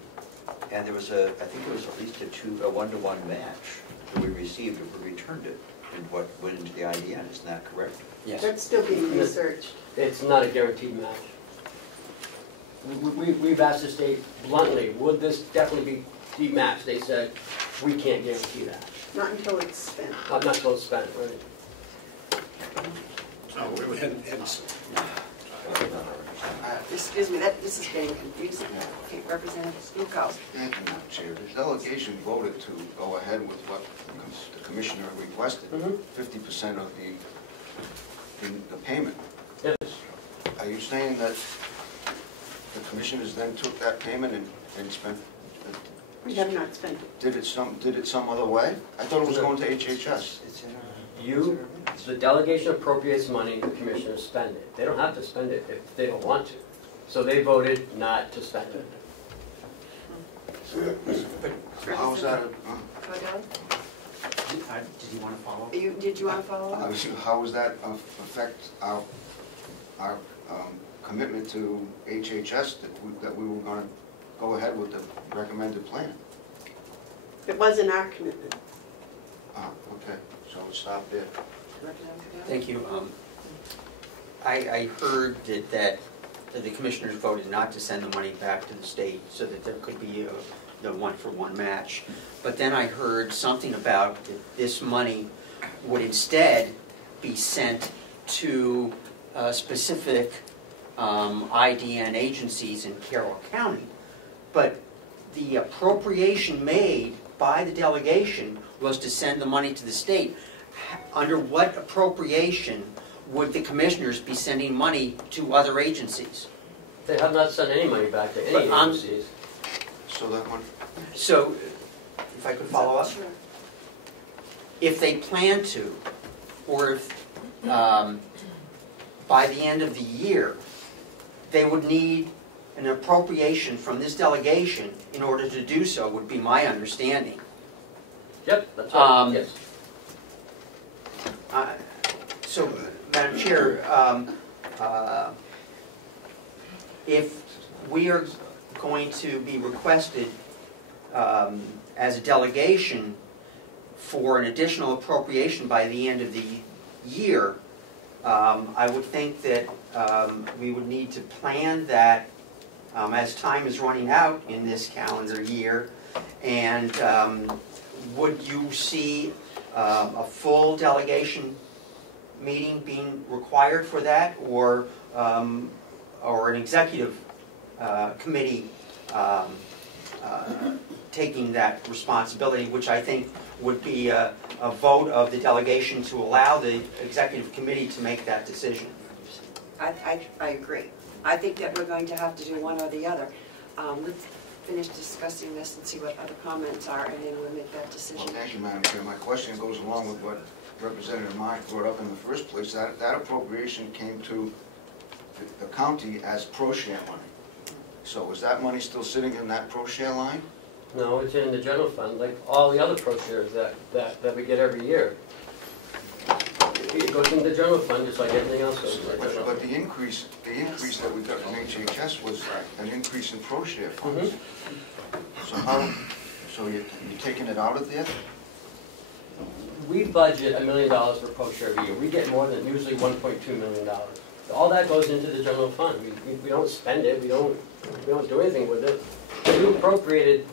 and there was I think there was at least a 1-to-1 match that we received if we returned it, and what went into the IDN. Isn't that correct? yes. That's still being researched. It's not a guaranteed match. We've asked the state bluntly, would this definitely be matched? They said, we can't guarantee that. Not until it's spent. Not until it's spent, right? Excuse me, this is getting confusing. Okay, Representative Woodcock. Thank you, Madam Chair. The delegation voted to go ahead with what the commissioner requested, 50% of the payment. Yes. Are you saying that the commissioners then took that payment and spent? We have not spent it. Did it some other way? I thought it was going to HHS. The delegation appropriates money, the commissioners spend it. They don't have to spend it if they don't want to. So they voted not to spend it. How is that? Cordelli? Did you want to follow? Did you want to follow up? How does that affect our commitment to HHS that we were going to go ahead with the recommended plan? It wasn't our commitment. Okay, so we'll stop there. Thank you. I heard that the commissioners voted not to send the money back to the state so that there could be the 1-for-1 match. But then I heard something about that this money would instead be sent to specific IDN agencies in Carroll County. But the appropriation made by the delegation was to send the money to the state. Under what appropriation would the commissioners be sending money to other agencies? They have not sent any money back to any agencies. So that one? So, if I could follow up? Sure. If they plan to, or if by the end of the year, they would need an appropriation from this delegation in order to do so, would be my understanding. Yep, that's right, yes. So, Madam Chair, if we are going to be requested as a delegation for an additional appropriation by the end of the year, I would think that we would need to plan that as time is running out in this calendar year. And would you see a full delegation meeting being required for that, or an executive committee taking that responsibility, which I think would be a vote of the delegation to allow the executive committee to make that decision? I agree. I think that we're going to have to do one or the other. Let's finish discussing this and see what other comments are, and then we'll make that decision. Well, thank you, Madam Chair. My question goes along with what Representative Mark brought up in the first place. That appropriation came to the county as pro-share money. So is that money still sitting in that pro-share line? No, it's in the general fund, like all the other pro shares that we get every year. it goes into the general fund, just like everything else goes into the general fund. But the increase that we got from HHS was an increase in pro share funds. So you're taking it out of there? We budget $1 million for pro share every year. We get more than usually $1.2 million. All that goes into the general fund. We don't spend it. We don't do anything with it. We appropriated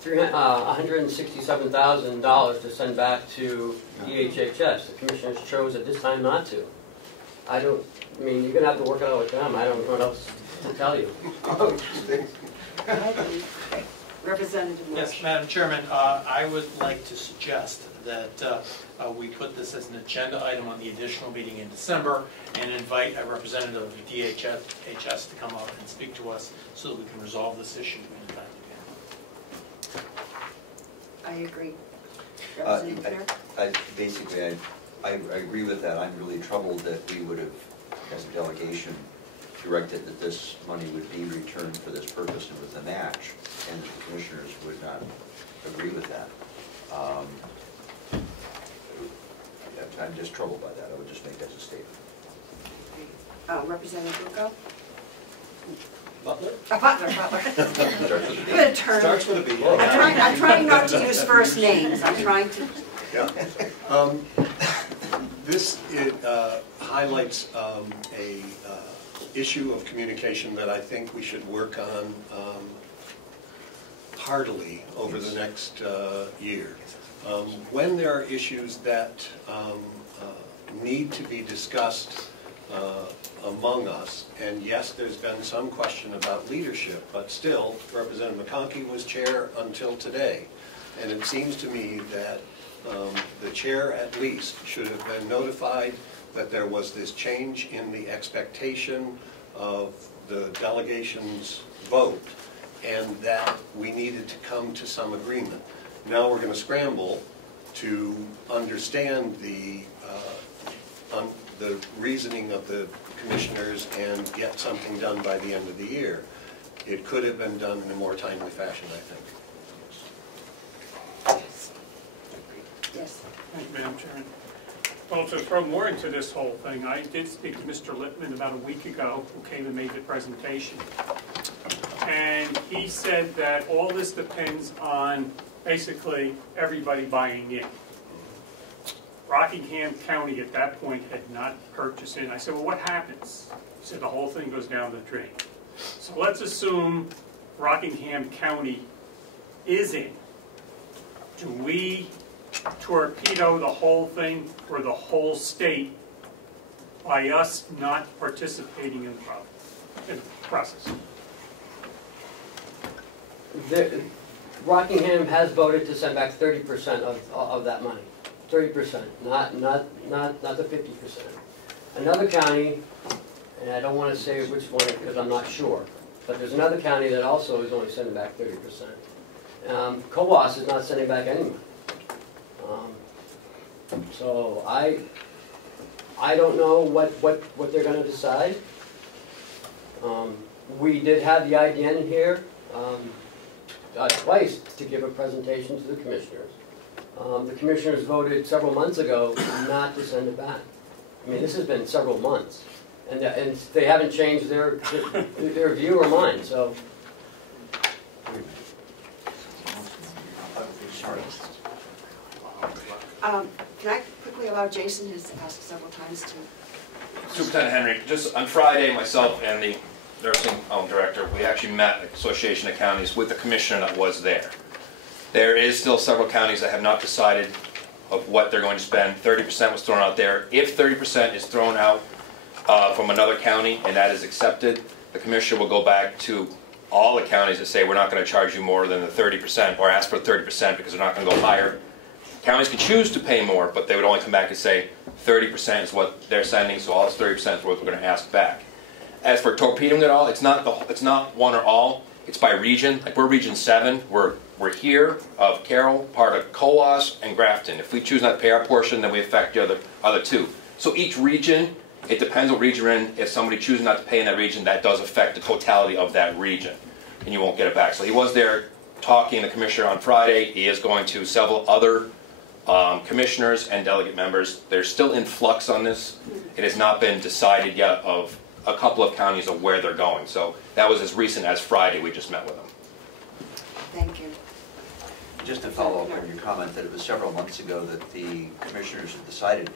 $167,000 to send back to EHHS. The commissioners chose at this time not to. I mean, you're going to have to work it out with them. I don't know what else to tell you. Representative Marsh. Yes, Madam Chairman, I would like to suggest that we put this as an agenda item on the additional meeting in December and invite a representative of DHS to come out and speak to us so that we can resolve this issue in a timely manner. I agree. Representative Knirk? Basically, I agree with that. I'm really troubled that we would have, as a delegation, directed that this money would be returned for this purpose and with a match, and the commissioners would not agree with that. I'm just troubled by that. I would just make that as a statement. Representative Burrows? Butler? Butler. Good term. Starts with a B. I'm trying not to use first names. I'm trying to. Yeah. This highlights a issue of communication that I think we should work on heartily over the next year. When there are issues that need to be discussed among us, and yes, there's been some question about leadership, but still, Representative McConkey was chair until today, and it seems to me that the chair at least should have been notified that there was this change in the expectation of the delegation's vote, and that we needed to come to some agreement. Now we're going to scramble to understand the reasoning of the commissioners and get something done by the end of the year. It could have been done in a more timely fashion, I think. Yes. Thank you, Madam Chairman. Well, to throw more into this whole thing, I did speak to Mr. Lippman about a week ago, who came and made the presentation. And he said that all this depends on basically everybody buying in. Rockingham County at that point had not purchased it. I said, well, what happens? He said, the whole thing goes down the drain. So let's assume Rockingham County is in. Do we torpedo the whole thing for the whole state by us not participating in the process? Rockingham has voted to send back 30% of that money. 30%, not the 50%. Another county, and I don't want to say which one because I'm not sure, but there's another county that also is only sending back 30%. Coas is not sending back any money. So I don't know what they're going to decide. We did have the IDN here twice to give a presentation to the commissioners. The commissioners voted several months ago not to send it back. I mean, this has been several months, and they haven't changed their view or mind. So. Can I quickly allow Jason, who's asked several times, to... Superintendent Henry, just on Friday, myself and the nursing home director, we actually met at the Association of Counties with the commissioner that was there. There is still several counties that have not decided of what they're going to spend. 30% was thrown out there. If 30% is thrown out from another county and that is accepted, the commissioner will go back to all the counties and say, we're not going to charge you more than the 30% or ask for 30% because they're not going to go higher. Counties can choose to pay more, but they would only come back and say 30% is what they're sending, so all this 30% is what we're going to ask back. As for torpedoing it all, it's not one or all. It's by region. Like we're Region 7. We're here of Carroll, part of Coas and Grafton. If we choose not to pay our portion, then we affect the other two. So each region, it depends what region you're in. If somebody chooses not to pay in that region, that does affect the totality of that region, and you won't get it back. So he was there talking to the commissioner on Friday. He is going to several other Commissioners and delegate members, they're still in flux on this. It has not been decided yet of a couple of counties of where they're going. So that was as recent as Friday, we just met with them. Thank you. Just to follow up on your comment that it was several months ago that the commissioners had decided,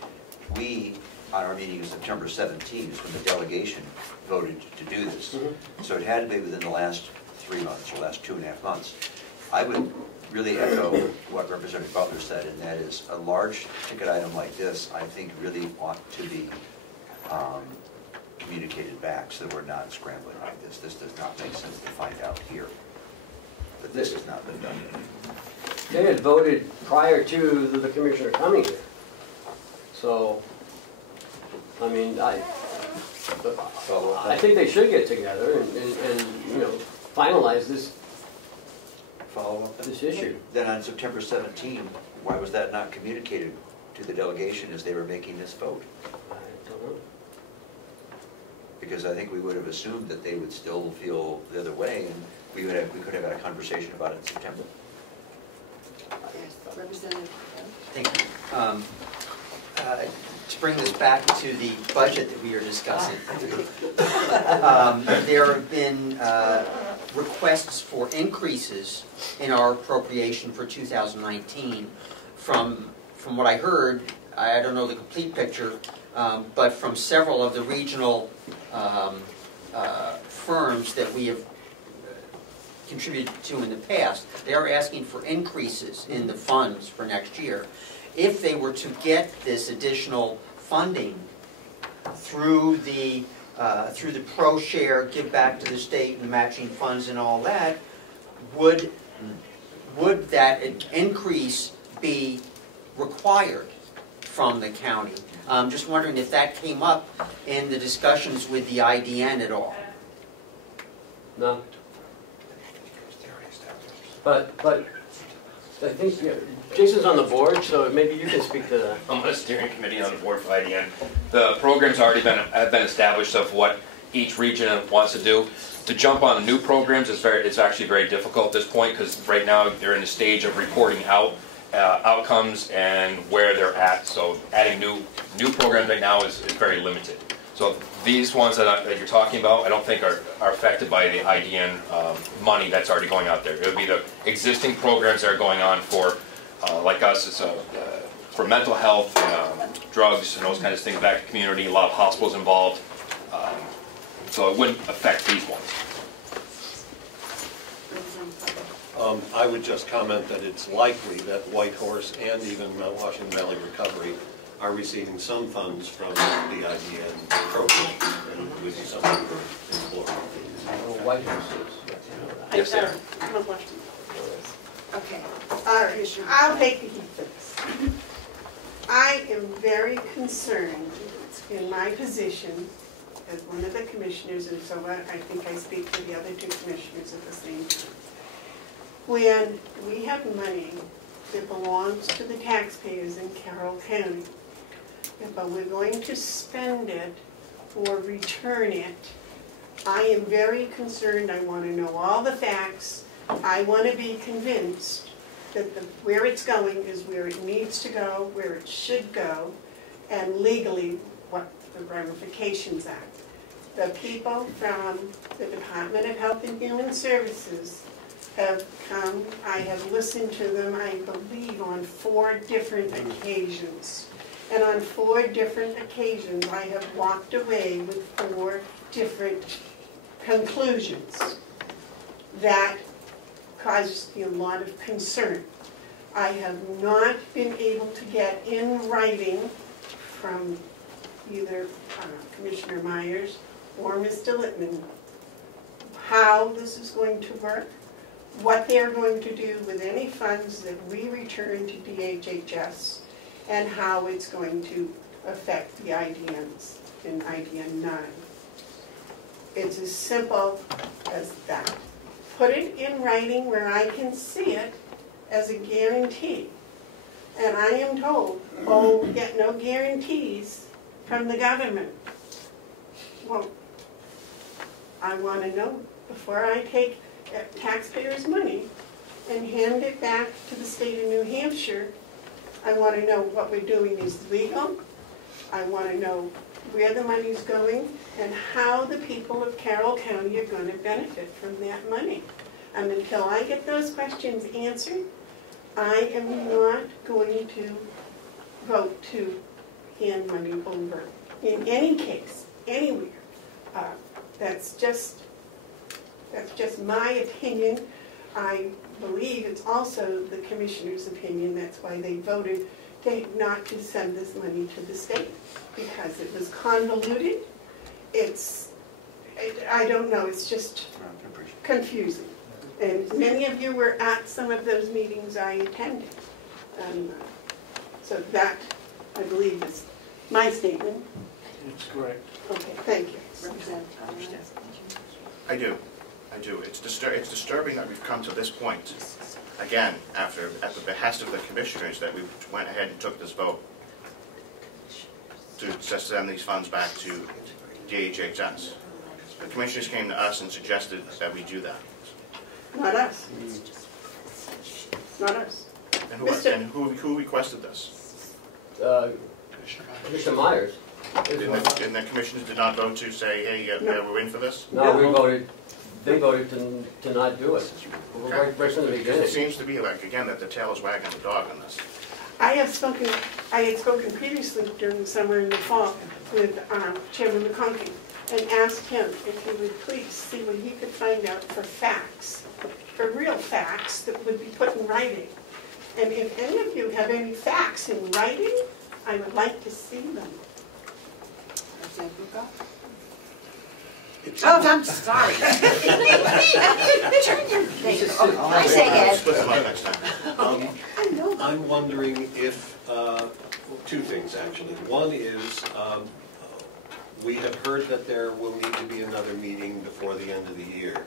we, on our meeting of September 17th, when the delegation voted to do this. So it had to be within the last 3 months, or last 2.5 months. I would really echo what Representative Butler said, and that is a large ticket item like this, I think really ought to be communicated back so that we're not scrambling like this. This does not make sense to find out here. But this has not been done yet. They had voted prior to the commissioner coming here. So, I mean, I think they should get together and you know, finalize this this issue. Then on September 17, why was that not communicated to the delegation as they were making this vote? I don't know. Because I think we would have assumed that they would still feel the other way, and we could have had a conversation about it in September. Yes, Representative. Thank you. To bring this back to the budget that we are discussing, there have been requests for increases in our appropriation for 2019 from what I heard. I don't know the complete picture, but from several of the regional firms that we have contributed to in the past. They are asking for increases in the funds for next year. If they were to get this additional funding through the pro share, give back to the state and matching funds and all that, would that increase be required from the county? I'm just wondering if that came up in the discussions with the IDN at all. No. But I think Jason's on the board, so maybe you can speak to that. I'm on a steering committee on the board for IDN. The programs have been established of what each region wants to do. To jump on new programs is actually very difficult at this point because right now they're in the stage of reporting out outcomes and where they're at. So adding new programs right now is very limited. So these ones that you're talking about, I don't think are affected by the IDN money that's already going out there. It would be the existing programs that are going on for, like us, it's for mental health, drugs, and those kinds of things back to the community. A lot of hospitals involved. So it wouldn't affect these ones. I would just comment that it's likely that Whitehorse and even Mount Washington Valley Recovery are receiving some funds from the IDN program, and would be something we're exploring. Whitehorse is. Yes, sir. Okay. All right. I'll take the heat for this. I am very concerned in my position as one of the commissioners, and so I think I speak for the other two commissioners at the same time. When we have money that belongs to the taxpayers in Carroll County, but we're going to spend it or return it, I am very concerned. I want to know all the facts. I want to be convinced that where it's going is where it needs to go, where it should go, and legally what the ramifications are. The people from the Department of Health and Human Services have come. I have listened to them, I believe, on 4 different occasions. And on 4 different occasions, I have walked away with 4 different conclusions that caused me a lot of concern. I have not been able to get in writing from either Commissioner Myers or Mr. Littman how this is going to work, what they are going to do with any funds that we return to DHHS, and how it's going to affect the IDNs in IDN 9. It's as simple as that. Put it in writing where I can see it as a guarantee. And I am told, oh, we get no guarantees from the government. Well, I want to know before I take taxpayers' money and hand it back to the state of New Hampshire, I want to know what we're doing is legal. I want to know where the money's going and how the people of Carroll County are going to benefit from that money. And until I get those questions answered, I am not going to vote to hand money over in any case, anywhere. That's just my opinion. I believe it's also the commissioner's opinion. That's why they voted not to send this money to the state, because it was convoluted. I don't know, it's just confusing. And many of you were at some of those meetings I attended. So that, I believe, is my statement. It's correct. Okay, thank you. I do. It's disturbing that we've come to this point, again, at the behest of the commissioners, that we went ahead and took this vote to send these funds back to DHHS. The commissioners came to us and suggested that we do that. Not us. Not us. And who requested this? Commissioner Myers. And the commissioners did not vote to say, hey, we're in for this? No, they voted to not do it. Right from the beginning. It seems to be like, again, that the tail is wagging the dog on this. I had spoken previously during the summer and the fall with Chairman McConkie and asked him if he would please see what he could find out for facts, for real facts that would be put in writing. And if any of you have any facts in writing, I would like to see them. Oh, I'm sorry. Turn your thing. I say it. I'm wondering if, two things actually. One is, we have heard that there will need to be another meeting before the end of the year.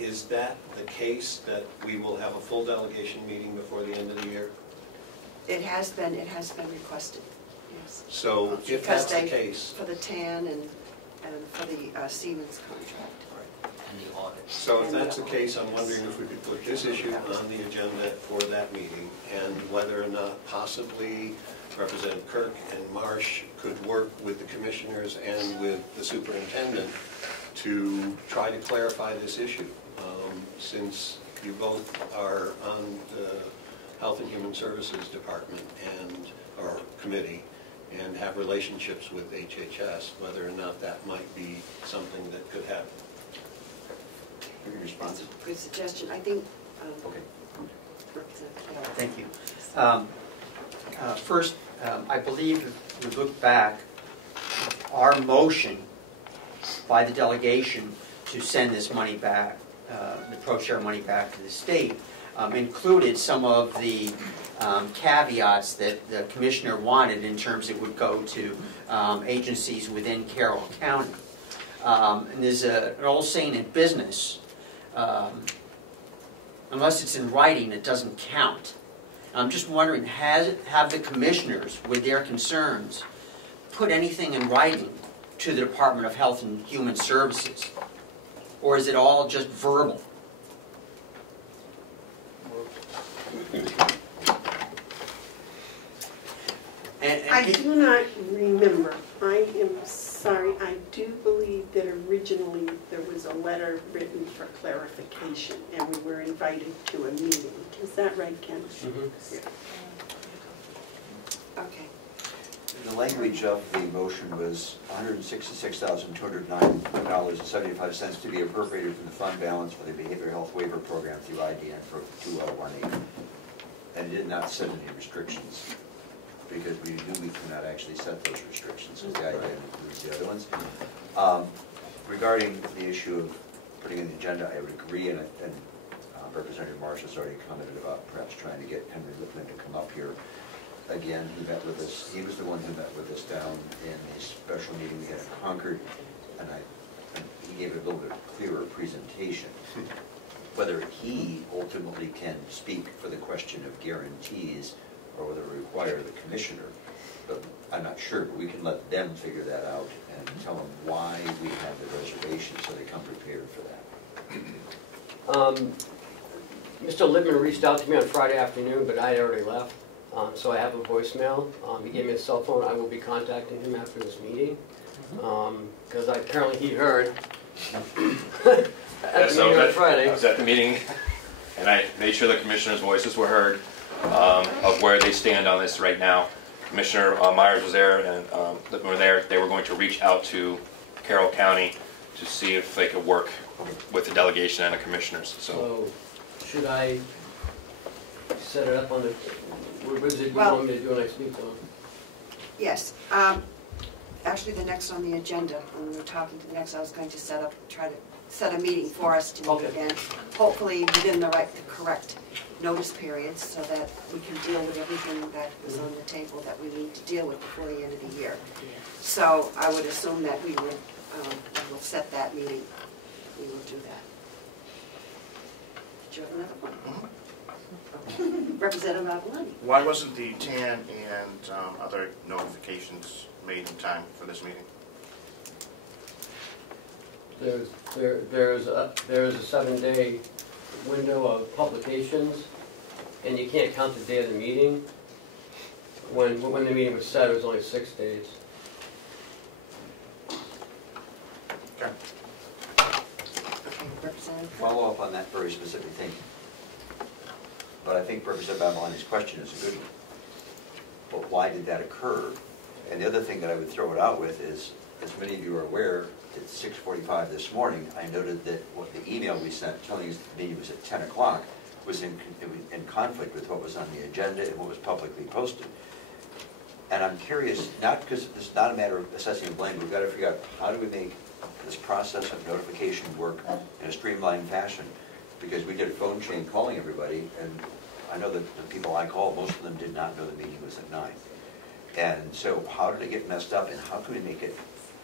Is that the case, that we will have a full delegation meeting before the end of the year? It has been requested, yes. So if that's the case. For the TAN and for the Siemens contract. And the audit. So if that's the case, I'm wondering if we could put this issue on the agenda for that meeting, and whether or not possibly Representative Kirk and Marsh could work with the commissioners and with the superintendent to try to clarify this issue. Since you both are on the Health and Human Services Department or committee, and have relationships with HHS, whether or not that might be something that could happen. Good suggestion. I think. Okay. Representative. Thank you. First, I believe if we look back, our motion by the delegation to send this money back, the pro-share money back to the state, included some of the caveats that the commissioner wanted in terms it would go to agencies within Carroll County. And there's an old saying in business, unless it's in writing, it doesn't count. I'm just wondering, have the commissioners, with their concerns, put anything in writing to the Department of Health and Human Services? Or is it all just verbal? I do not remember. I am sorry. I do believe that originally there was a letter written for clarification, and we were invited to a meeting. Is that right, Ken? Mm-hmm. Yeah. Okay. The language of the motion was $166,209.75 to be appropriated from the fund balance for the behavioral health waiver program through IDN for 2018. And it did not set any restrictions, because we knew we could not actually set those restrictions, because the IDN includes the other ones. Regarding the issue of putting in the agenda, I would agree, and Representative Marsh has already commented about perhaps trying to get Henry Lippman to come up here. Again, he met with us. He was the one who met with us down in the special meeting we had in Concord, and he gave a little bit clearer presentation. Whether he ultimately can speak for the question of guarantees, or whether it require the commissioner, but I'm not sure. But we can let them figure that out and tell them why we have the reservation, so they come prepared for that. Mr. Lippman reached out to me on Friday afternoon, but I had already left. So I have a voicemail. He gave me a cell phone. I will be contacting him after this meeting. Because apparently he heard at the meeting on Friday. I was at the meeting, and I made sure the commissioners' voices were heard of where they stand on this right now. Commissioner Myers was there, and they were going to reach out to Carroll County to see if they could work with the delegation and the commissioners. So should I set it up on the, what is it you Well, want me to do next week, Tom? Yes. Actually, the next on the agenda, when we were talking to the next, I was going to try to set a meeting for us to meet again, hopefully within the correct notice periods, so that we can deal with everything that was on the table that we need to deal with before the end of the year. So I would assume that we will set that meeting. We will do that. Did you have another one? Representative Avaloni. Why wasn't the TAN and other notifications made in time for this meeting? There's a 7-day window of publications, and you can't count the day of the meeting. When the meeting was set, it was only 6 days. Okay. Follow up on that very specific thing. But I think Representative Avaloni's question is a good one. But why did that occur? And the other thing that I would throw it out with is, as many of you are aware, at 6:45 this morning, I noted that what the email we sent telling us the meeting was at 10 o'clock was in conflict with what was on the agenda and what was publicly posted. And I'm curious, not because it's not a matter of assessing blame, we've got to figure out how do we make this process of notification work in a streamlined fashion. Because we did a phone chain calling everybody, and I know that the people I called, most of them did not know the meeting was at 9. And so how did it get messed up, and how can we make it,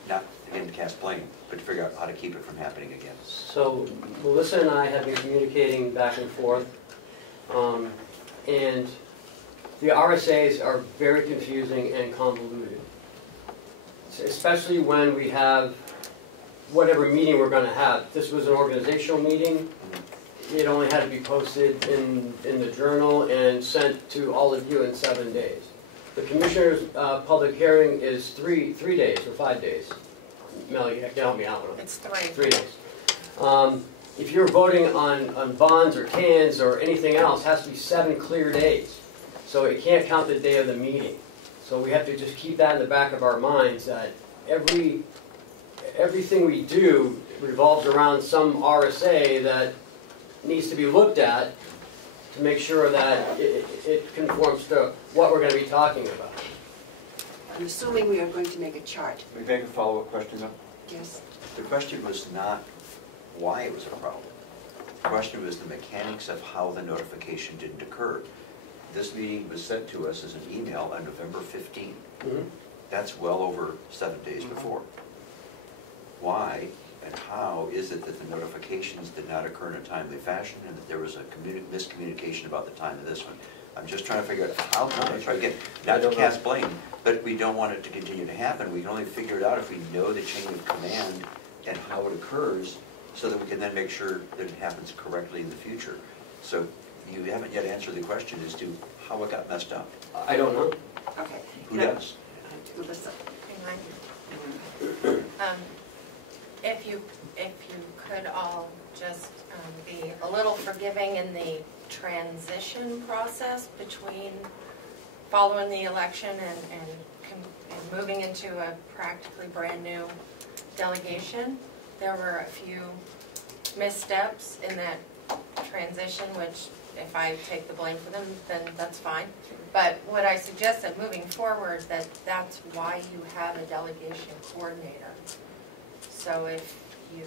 not again to cast blame, but to figure out how to keep it from happening again? So Melissa and I have been communicating back and forth, and the RSAs are very confusing and convoluted, especially when we have whatever meeting we're going to have. This was an organizational meeting. It only had to be posted in the journal and sent to all of you in 7 days. The commissioner's public hearing is 3 days or 5 days. Mel, you can help me out with it. It's 3. 3 days. If you're voting on bonds or cans or anything else, it has to be 7 clear days. So it can't count the day of the meeting. So we have to just keep that in the back of our minds that everything we do revolves around some RSA that needs to be looked at to make sure that it conforms to what we're going to be talking about. I'm assuming we are going to make a chart. Can we make a follow-up question, though? Yes. The question was not why it was a problem. The question was the mechanics of how the notification didn't occur. This meeting was sent to us as an email on November 15. That's well over 7 days before. Why and how is it that the notifications did not occur in a timely fashion and that there was a miscommunication about the time of this one? I'm just trying to figure out how, again, not to cast blame, but we don't want it to continue to happen. We can only figure it out if we know the chain of command and how it occurs so that we can then make sure that it happens correctly in the future. So you haven't yet answered the question as to how it got messed up. I don't know. Okay. Who does? Melissa. If you could all just be a little forgiving in the transition process between following the election and moving into a practically brand new delegation. There were a few missteps in that transition, which if I take the blame for them, then that's fine. But what I suggested moving forward, that's why you have a delegation coordinator. So if you,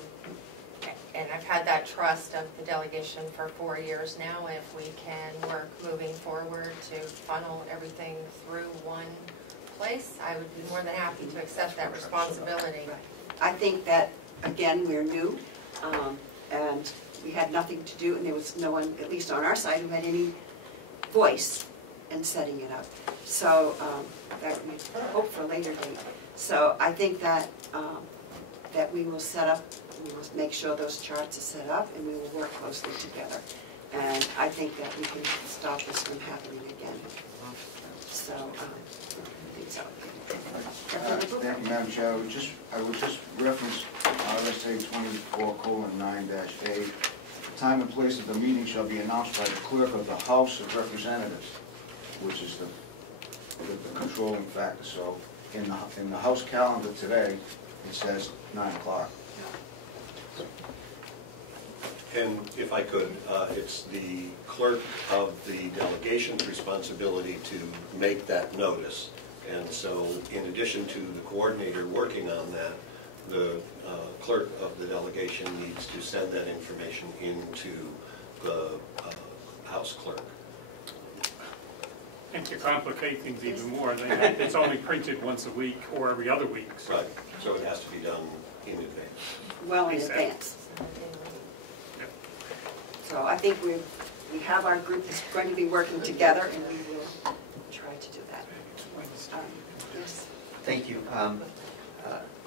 and I've had that trust of the delegation for 4 years now, if we can work moving forward to funnel everything through one place, I would be more than happy to accept that responsibility. I think that, again, we're new, and we had nothing to do, and there was no one, at least on our side, who had any voice in setting it up. So that we hope for a later date. So I think that that we will set up, we will make sure those charts are set up, and we will work closely together. And I think that we can stop this from happening again. So, I think so. Thank you, Madam Chair. I would just reference RSA 24:9-A. The time and place of the meeting shall be announced by the clerk of the House of Representatives, which is the controlling factor. So in the House calendar today, it says 9 o'clock. And if I could, it's the clerk of the delegation's responsibility to make that notice. And so in addition to the coordinator working on that, the clerk of the delegation needs to send that information into the House clerk. And to complicate things even more, it's only printed once a week or every other week. So. Right, so it has to be done in advance. Well in advance. So I think we have our group is going to be working together, and we will try to do that. Yes. Thank you.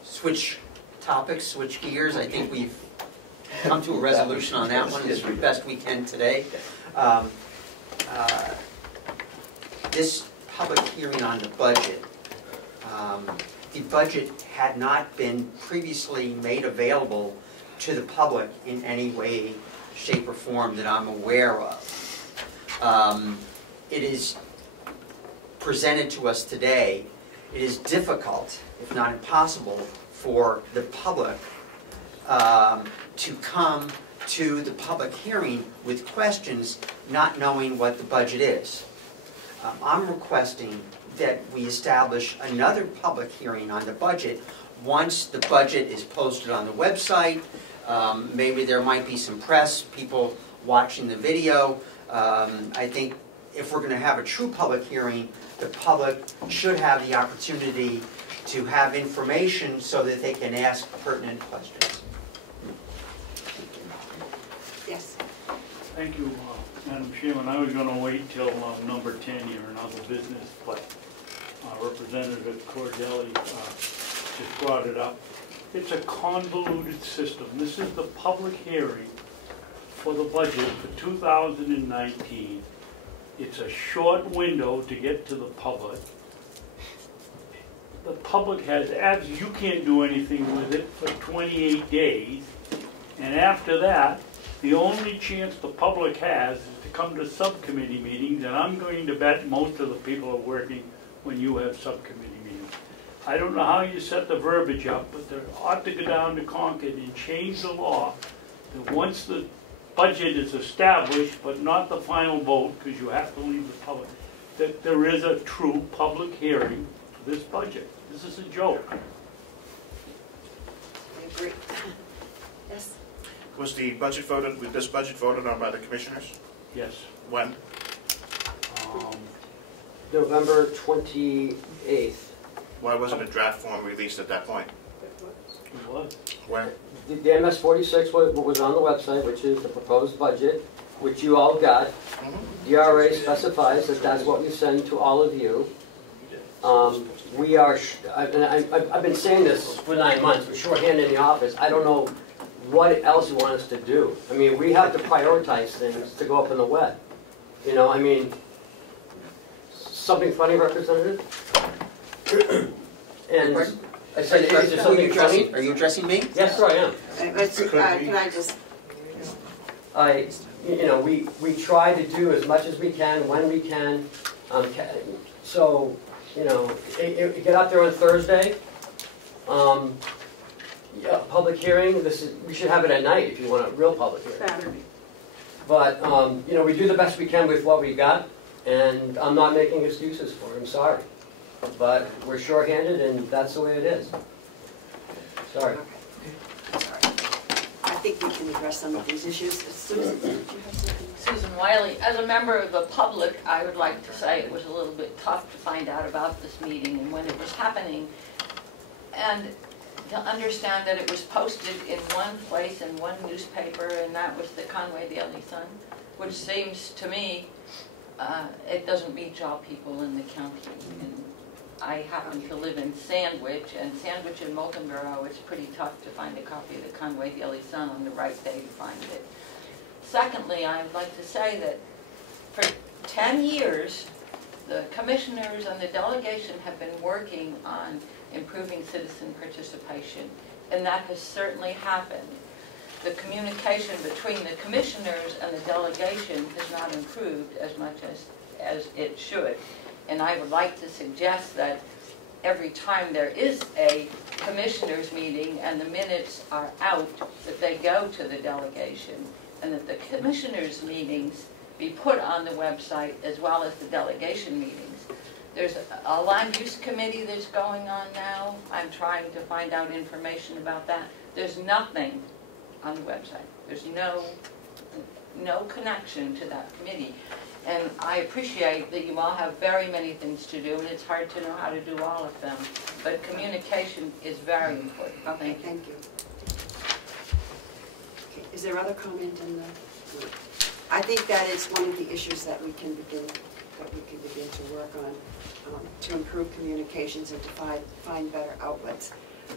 Switch topics, switch gears. I think we've come to a resolution on that one as best we can today. This public hearing on the budget had not been previously made available to the public in any way, shape, or form that I'm aware of. It is presented to us today. It is difficult, if not impossible, for the public to come to the public hearing with questions not knowing what the budget is. I'm requesting that we establish another public hearing on the budget once the budget is posted on the website. Maybe there might be some press, people watching the video. I think if we're going to have a true public hearing, the public should have the opportunity to have information so that they can ask pertinent questions. Yes. Thank you, Madam Chairman. I was going to wait till number 10 here, another business, but Representative Cordelli just brought it up. It's a convoluted system. This is the public hearing for the budget for 2019. It's a short window to get to the public. The public has, you can't do anything with it for 28 days. And after that, the only chance the public has is to come to subcommittee meetings, and I'm going to bet most of the people are working when you have subcommittee meetings. I don't know how you set the verbiage up, but there ought to go down to Concord and change the law that once the budget is established, but not the final vote, because you have to leave the public, that there is a true public hearing for this budget. This is a joke. I agree. Yes. Was the budget voted, was this budget voted on by the commissioners? Yes. When? November 28th. Why wasn't a draft form released at that point? What? When? The MS 46 was on the website, which is the proposed budget, which you all got. The RA specifies that that's what we send to all of you. We are, I've been saying this for 9 months, we're shorthanded in the office. I don't know what else you want us to do. I mean, we have to prioritize things to go up in the web. You know, I mean, something funny, Representative? And I said, is there something funny? Are you addressing me? Yes, sir, I am. Can I just... You know, we try to do as much as we can, when we can. So, you know, get out there on Thursday. Yeah, public hearing. We should have it at night if you want a real public hearing. Saturday. But, you know, we do the best we can with what we got, and I'm not making excuses for it. I'm sorry. But we're shorthanded, and that's the way it is. Sorry. Okay. Sorry. I think we can address some of these issues. Susan, did you have something? Susan Wiley, as a member of the public, I would like to say it was a little bit tough to find out about this meeting and when it was happening, and to understand that it was posted in one place in one newspaper, and that was the Conway Daily Sun, which seems to me it doesn't reach all people in the county. And I happen to live in Sandwich, and Sandwich and Moulton Borough, it's pretty tough to find a copy of the Conway Daily Sun on the right day to find it. Secondly, I'd like to say that for 10 years, the commissioners and the delegation have been working on improving citizen participation, and that has certainly happened. The communication between the commissioners and the delegation has not improved as much as it should. And I would like to suggest that every time there is a commissioners meeting and the minutes are out, that they go to the delegation, and that the commissioners meetings be put on the website as well as the delegation meetings. There's a land use committee that's going on now. I'm trying to find out information about that. There's nothing on the website. There's no connection to that committee. And I appreciate that you all have very many things to do, and it's hard to know how to do all of them. But communication is very important. Okay, thank you. Okay, is there other comment in the group? I think that is one of the issues that we can begin to work on, to improve communications and to find better outlets.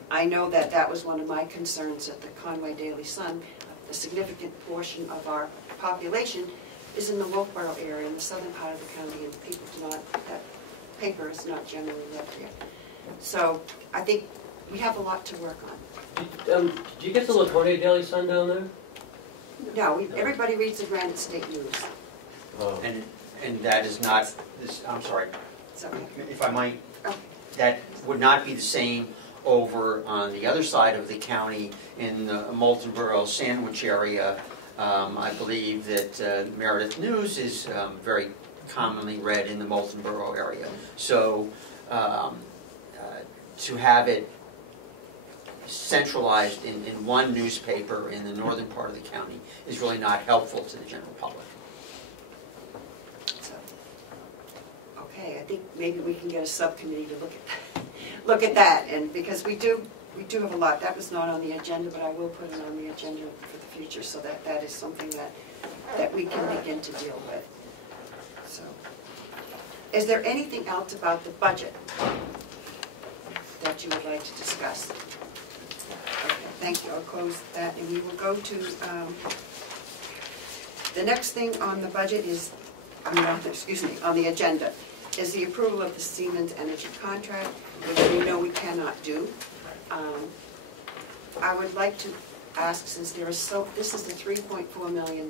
I know that that was one of my concerns at the Conway Daily Sun. A significant portion of our population is in the Wolfboro area, in the southern part of the county, and people do not, that paper is not generally read here. So I think we have a lot to work on. Do you get the Laconia Daily Sun down there? No, everybody reads the Granite State News. Oh. And that is not, this, I'm sorry, Okay. if I might, that would not be the same over on the other side of the county in the Moulton Burrows Sandwich area. I believe that Meredith News is very commonly read in the Moulton Borough area. So to have it centralized in one newspaper in the northern part of the county is really not helpful to the general public. So, okay, I think maybe we can get a subcommittee to look at that, and because we do have a lot. That was not on the agenda, but I will put it on the agenda for the future, so that is something that we can begin to deal with. So, is there anything else about the budget that you would like to discuss? Okay, thank you. I'll close that, and we will go to the next thing on the budget is, on the agenda, is the approval of the Siemens Energy contract, which we know we cannot do. I would like to ask, since there is this is the $3.4 million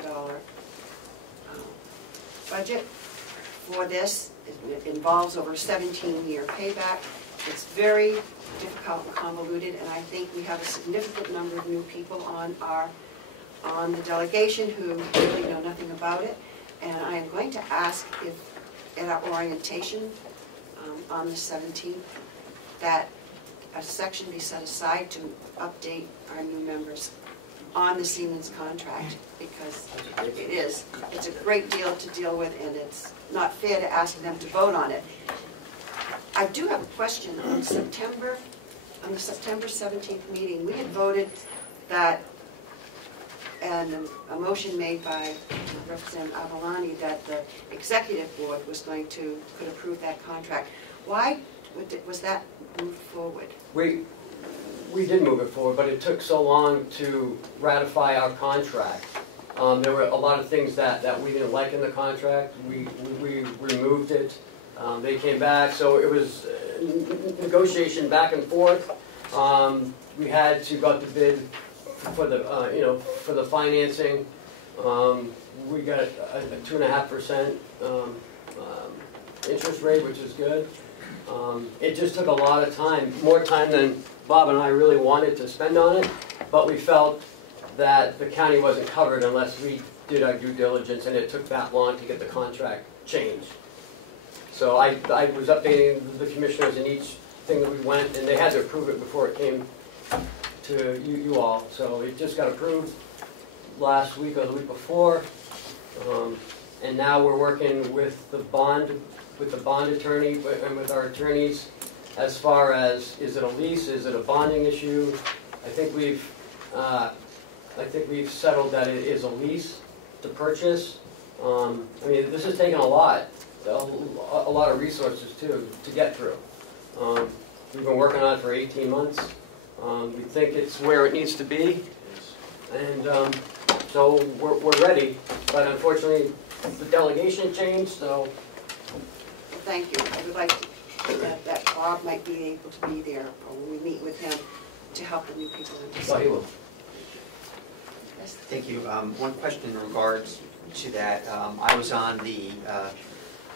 budget for this. It involves over a 17-year payback. It's very difficult and convoluted, and I think we have a significant number of new people on the delegation who really know nothing about it. And I am going to ask if, at our orientation on the 17th, that a section be set aside to update our new members on the Siemens contract, because it's a great deal to deal with, and it's not fair to ask them to vote on it. I do have a question. On the September 17th meeting, we had voted that, and a motion made by Representative Avalani, that the executive board could approve that contract. Why was that moved forward? We did move it forward, but it took so long to ratify our contract. There were a lot of things that we didn't like in the contract. We removed it. They came back, so it was negotiation back and forth. We had to go out to bid for the for the financing. We got a 2.5% interest rate, which is good. It just took a lot of time, more time than Bob and I really wanted to spend on it, but we felt that the county wasn't covered unless we did our due diligence, and it took that long to get the contract changed. So I was updating the commissioners in each thing that we went, and they had to approve it before it came to you all. So it just got approved last week or the week before, and now we're working with the bond attorney and with our attorneys as far as, is it a lease, is it a bonding issue? I think we've settled that it is a lease to purchase. I mean, this has taken a lot of resources too to get through. We've been working on it for 18 months. We think it's where it needs to be, and So we're ready, but unfortunately, the delegation changed, so. Thank you. I would like that Bob might be able to be there when we meet with him to help the new people understand. So he will. Thank you. One question in regards to that. I was on the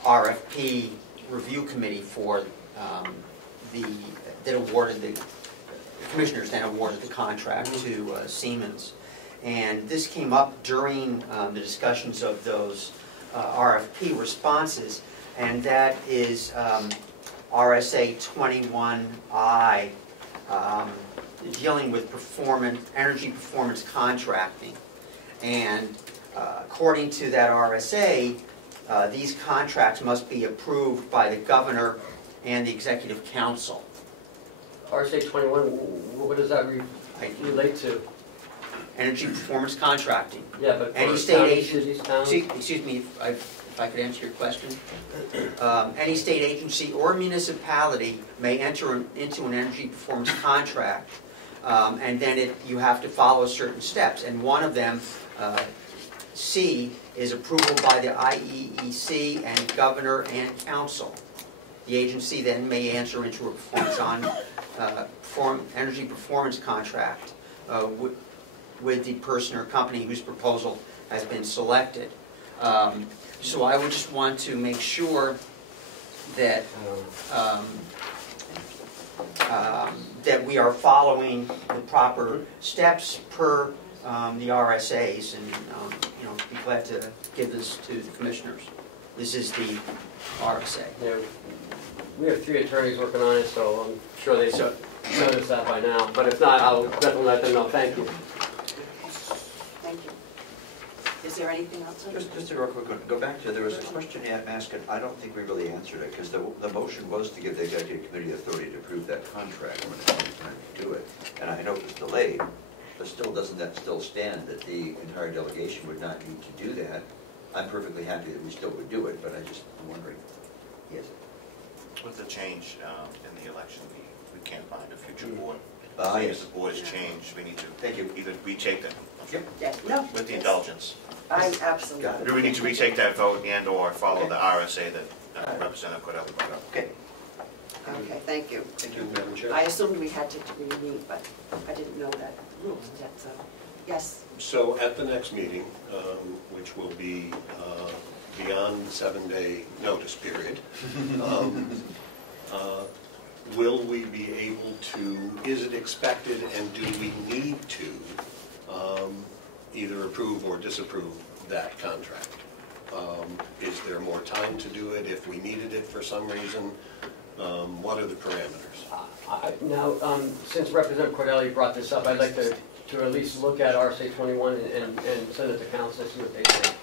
RFP review committee for that awarded the commissioners then awarded the contract to Siemens. And this came up during the discussions of those RFP responses, and that is RSA 21I, dealing with energy performance contracting. And according to that RSA, these contracts must be approved by the governor and the executive council. RSA 21, what does that relate to? Energy performance contracting. Yeah, but any for state counties, agency, cities, towns? excuse me, if I could answer your question. Any state agency or municipality may enter into an energy performance contract, and then you have to follow certain steps. And one of them, C, is approval by the IEEC and governor and council. The agency then may enter into a energy performance contract with the person or company whose proposal has been selected. So I would just want to make sure that that we are following the proper steps per the RSAs, and be glad to give this to the commissioners. This is the RSA. Yeah, we have 3 attorneys working on it, so I'm sure they noticed that by now. But if not, I'll definitely let them know. Thank you. Thank you. Is there anything else? Just a real quick one. Go back to, there was a question asked, and I don't think we really answered it, because the motion was to give the executive committee authority to approve that contract when it comes time to do it. And I know it was delayed, but still, doesn't that still stand that the entire delegation would not need to do that? I'm perfectly happy that we still would do it, but I'm wondering. Yes. With the change in the election, we can't find a future board. Yes. The board has changed, we need to Thank you. either retake that. Yep. Yes. No. With the indulgence. I absolutely. We need to retake that vote and or follow the RSA that Representative Cordelli brought up. Okay. Okay, thank you. Thank you, Madam Chair. I assumed we had to re-meet, but I didn't know that. Yes. So at the next meeting, which will be beyond the 7-day notice period, will we be able to, is it expected and do we need to either approve or disapprove that contract? Is there more time to do it if we needed it for some reason? What are the parameters? Now, since Representative Cordelli brought this up, I'd like to at least look at RSA 21 and send it to council and see what they think.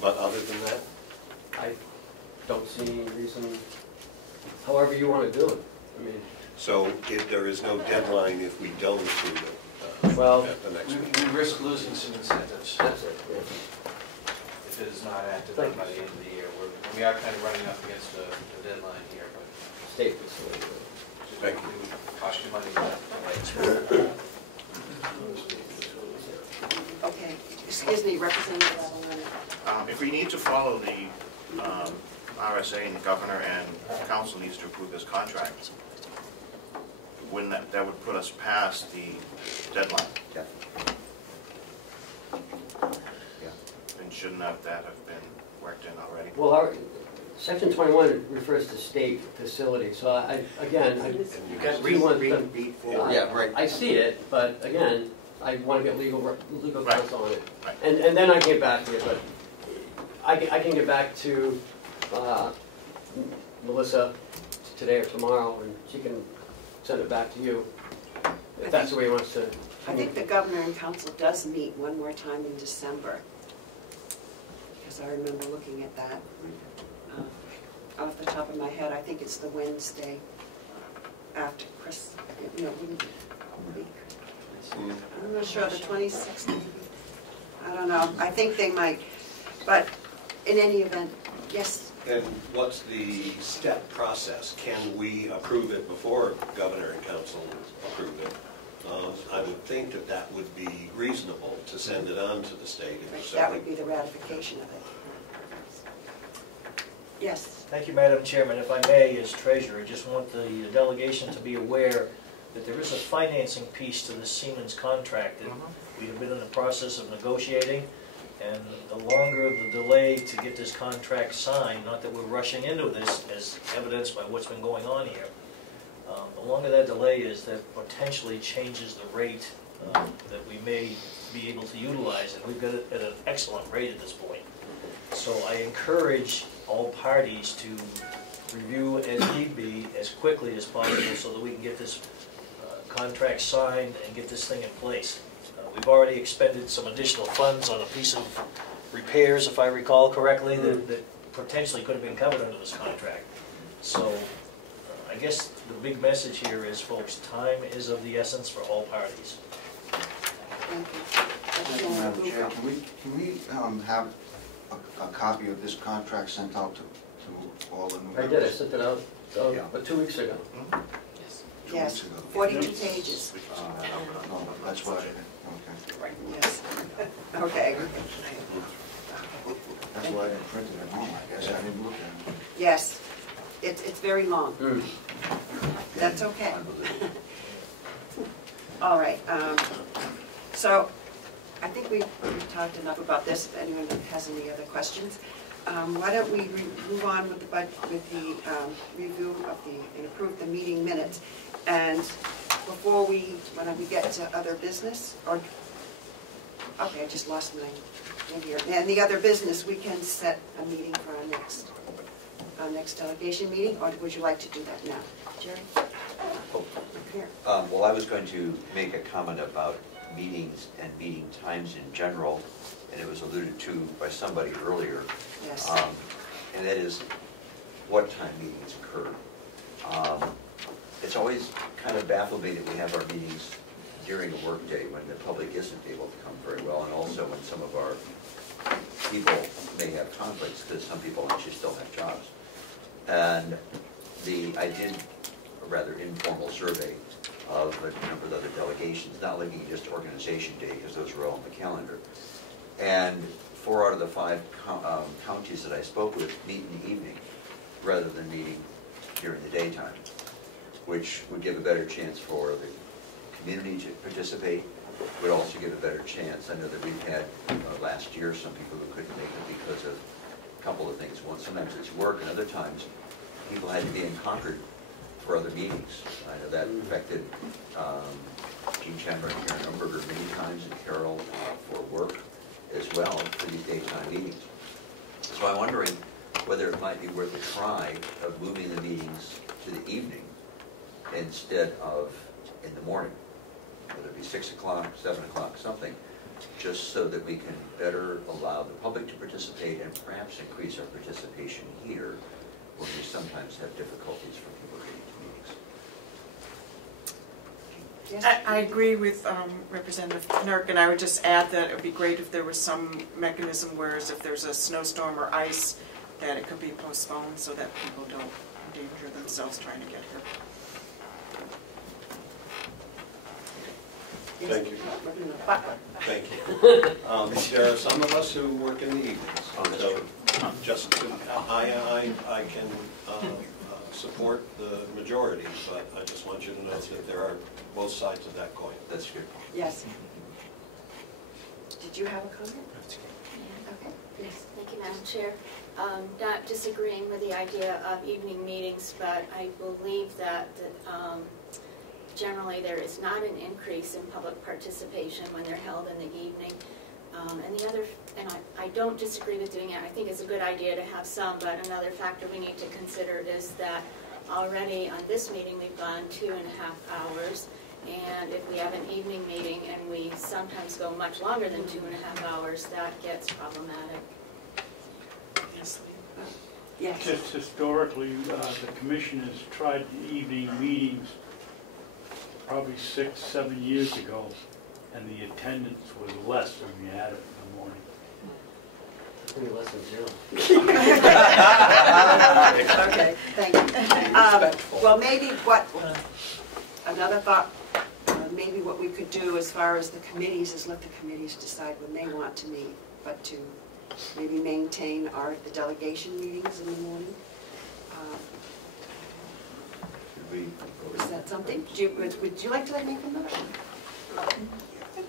But other than that? I don't see any reason, however you want to do it. I mean, so if there is no deadline if we don't approve it at the next meeting? We risk losing some incentives. That's it. Yeah. If it is not acted on by the end of the year. We are kind of running up against the deadline here, but state facility. Thank you. It would cost you money. Okay. Excuse me, Representative Avalon. If we need to follow the RSA and the governor and council needs to approve this contract, wouldn't that would put us past the deadline? Yeah. And shouldn't that have been worked in already? Well, Section 21 refers to state facility, so I see it, but again, I want to get legal counsel on it. Right. And then I get back to you, but I can get back to Melissa today or tomorrow, and she can send it back to you, if that's the way he wants to. I think the governor and council does meet one more time in December, because I remember looking at that. Off the top of my head, I think it's the Wednesday after Christmas. No, I'm not sure, the 26th. I don't know. I think they might. But in any event, yes. And what's the step process? Can we approve it before governor and council approve it? I would think that that would be reasonable to send it on to the state. That would be the ratification of it. Yes. Thank you, Madam Chairman. If I may, as treasurer, I just want the delegation to be aware that there is a financing piece to the Siemens contract that we have been in the process of negotiating, and the longer the delay to get this contract signed, not that we're rushing into this as evidenced by what's been going on here, the longer that delay is, that potentially changes the rate that we may be able to utilize, and we've got it at an excellent rate at this point. So I encourage all parties to review as need be as quickly as possible so that we can get this contract signed and get this thing in place. We've already expended some additional funds on a piece of repairs, if I recall correctly, that potentially could have been covered under this contract. So I guess the big message here is, folks, time is of the essence for all parties. Thank you, Madam Chair. Can we have a copy of this contract sent out to all the new members? I did. I sent it out about 2 weeks ago. Yes, 42 pages. No, that's why, okay. Yes. Okay. That's why I didn't print it at home, I guess. I didn't look at it. Yes, it's very long. That's okay. All right. So I think we've talked enough about this. If anyone has any other questions, why don't we move on with the review of and approve the meeting minutes. And before when we get to other business, or okay, I just lost my thing here. And the other business, we can set a meeting for our next delegation meeting, or would you like to do that now, Jerry? Here. Well, I was going to make a comment about meetings and meeting times in general, and it was alluded to by somebody earlier. Yes. And that is what time meetings occur. It's always kind of baffled me that we have our meetings during a workday when the public isn't able to come very well, and also when some of our people may have conflicts, because some people actually still have jobs. And I did a rather informal survey of a number of other delegations, not looking at just organization day, because those were all on the calendar. And 4 out of the 5 counties that I spoke with meet in the evening rather than meeting during the daytime, which would give a better chance for the community to participate, would also give a better chance. I know that we've had last year some people who couldn't make it because of a couple of things. One, sometimes it's work, and other times people had to be in Concord for other meetings. I know that affected Jean Chandler and Karen Umberger many times, and Carroll for work as well for these daytime meetings. So I'm wondering whether it might be worth a try of moving the meetings to the evening instead of in the morning, whether it be 6 o'clock, 7 o'clock, something, just so that we can better allow the public to participate and perhaps increase our participation here, where we sometimes have difficulties for people getting to meetings. I agree with Representative Knirk, and I would just add that it would be great if there was some mechanism, whereas if there's a snowstorm or ice, that it could be postponed so that people don't endanger themselves trying to get here. Thank you. Thank you. There are some of us who work in the evenings, so just I can support the majority, but I just want you to know that there are both sides of that coin. That's good. Yes. Did you have a comment? Okay. Yes. Thank you, Madam Chair. Not disagreeing with the idea of evening meetings, but I believe that generally there is not an increase in public participation when they're held in the evening. And I don't disagree with doing it. I think it's a good idea to have some, but another factor we need to consider is that already on this meeting we've gone 2.5 hours, and if we have an evening meeting and we sometimes go much longer than 2.5 hours, that gets problematic. Yes. Just historically, the commission has tried the evening meetings probably 6, 7 years ago, and the attendance was less when we had it in the morning. Maybe less than 0. Okay, thank you. Well, maybe another thought, maybe what we could do as far as the committees is let the committees decide when they want to meet, but to maybe maintain the delegation meetings in the morning. Is that something? Would you like to make a motion?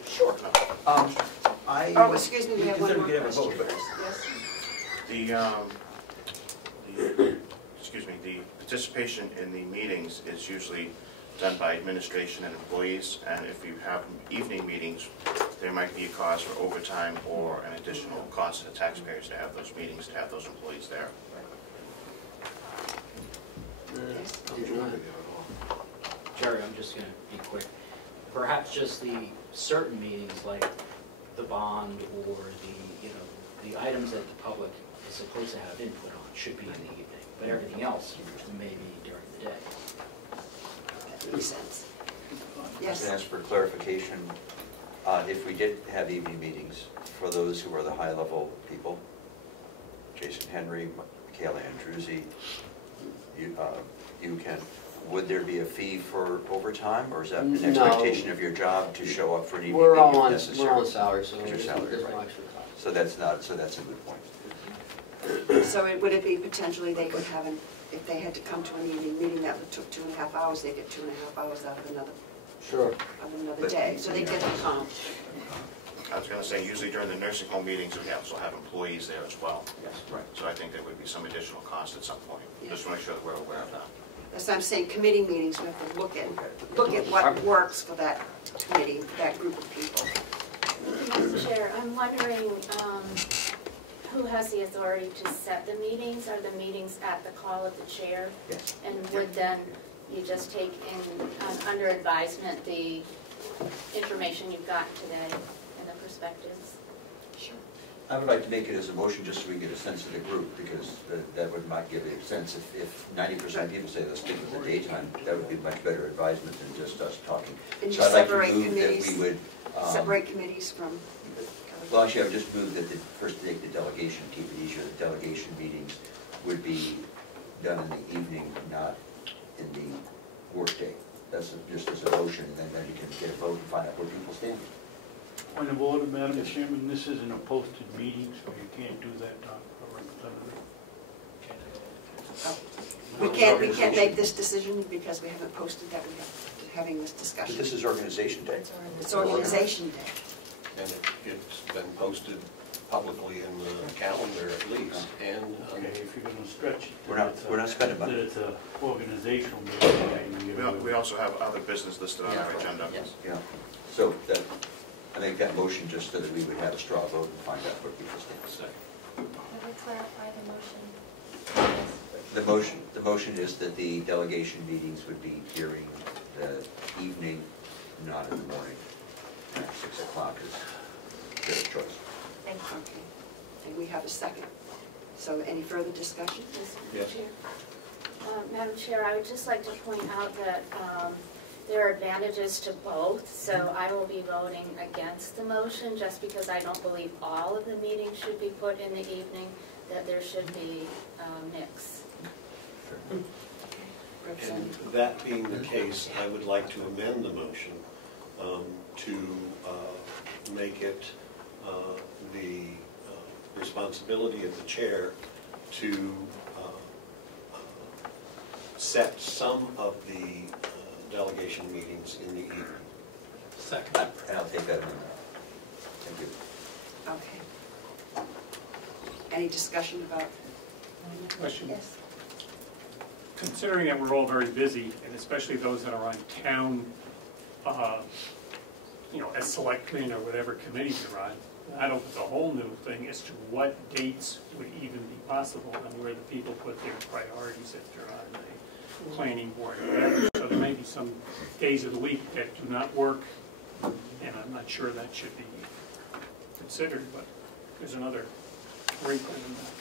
Sure. Oh, excuse me, we have one more question. Yes. The participation in the meetings is usually done by administration and employees, and if you have evening meetings, there might be a cause for overtime or an additional cost to the taxpayers to have those meetings, to have those employees there. Jerry, I'm just going to be quick. Perhaps just the certain meetings like the bond or the items that the public is supposed to have input on should be in the evening, but everything else may be during the day. That makes sense. Yes. I was going to ask for clarification. If we did have evening meetings for those who are the high-level people, Jason Henry, Michaela Andruzzi, you can, would there be a fee for overtime, or is that an expectation of your job to show up for an evening meeting if necessary? We're on salary, so your salary, there's right. no extra cost. So that's a good point. So would it be potentially they could have, if they had to come to an evening meeting that took 2.5 hours, they get 2.5 hours out of another day, so they get to come. I was going to say, usually during the nursing home meetings, we also have employees there as well. Yes, right. So I think there would be some additional cost at some point. Yeah. Just to make sure that we're aware of that. That's what I'm saying, committee meetings, we have to look at what works for that committee, that group of people. Mr. Chair, I'm wondering who has the authority to set the meetings? Are the meetings at the call of the chair? Yes. And would then you just take in under advisement the information you've gotten today and the perspectives? Sure. I would like to make it as a motion just so we get a sense of the group, because that would might give a sense. If 90% of people say let's stick with the daytime, that would be much better advisement than just us talking. And so I'd like to separate move committees, that we would separate committees from. Well, actually, I would just move that first take the delegation, keep it easier. The delegation meetings would be done in the evening, not in the workday. That's just as a motion, and then you can get a vote and find out where people stand. Point of order, Madam Chairman, this isn't a posted meeting, so you can't do that, Representative. We can't make this decision because we haven't posted that we're having this discussion. But this is Organization Day. It's Organization Day. And it's been posted publicly in the calendar at least, and Okay, if you're going to stretch it. We're not spending money. That it's an organizational meeting. We also have other business listed on our agenda. Yes. Yeah. So that, I make that motion just so that we would have a straw vote and find out where people stand. Can we clarify the motion? The motion is that the delegation meetings would be during the evening, not in the morning. And 6 o'clock is their choice. Thank you. Okay. And we have a second. So any further discussion? Yes. Madam Chair, I would just like to point out that there are advantages to both, so I will be voting against the motion just because I don't believe all of the meetings should be put in the evening, that there should be mix. And that being the case, I would like to amend the motion to make it the responsibility of the chair to set some of the delegation meetings in the evening. Second. And I'll take that amendment. Thank you. Okay. Any discussion about? Question. Yes. Considering that we're all very busy, and especially those that are on town, as selectmen or whatever committees are on, that opens a whole new thing as to what dates would even be possible and where the people put their priorities if they're on the planning board or whatever. So there may be some days of the week that do not work, and I'm not sure that should be considered, but there's another wrinkle in that.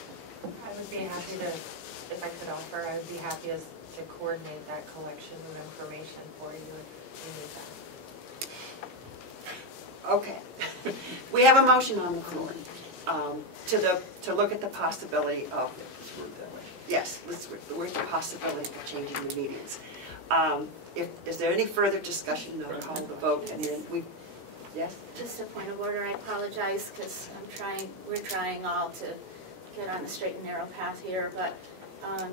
I would be happy to, if I could offer, I would be happy to coordinate that collection of information for you if you need that. Okay. We have a motion on the floor to look at the possibility of, yes, where's the possibility of changing the meetings. Is there any further discussion? I'll call the vote, and then we, yes? Just a point of order, I apologize, because we're trying all to get on the straight and narrow path here, but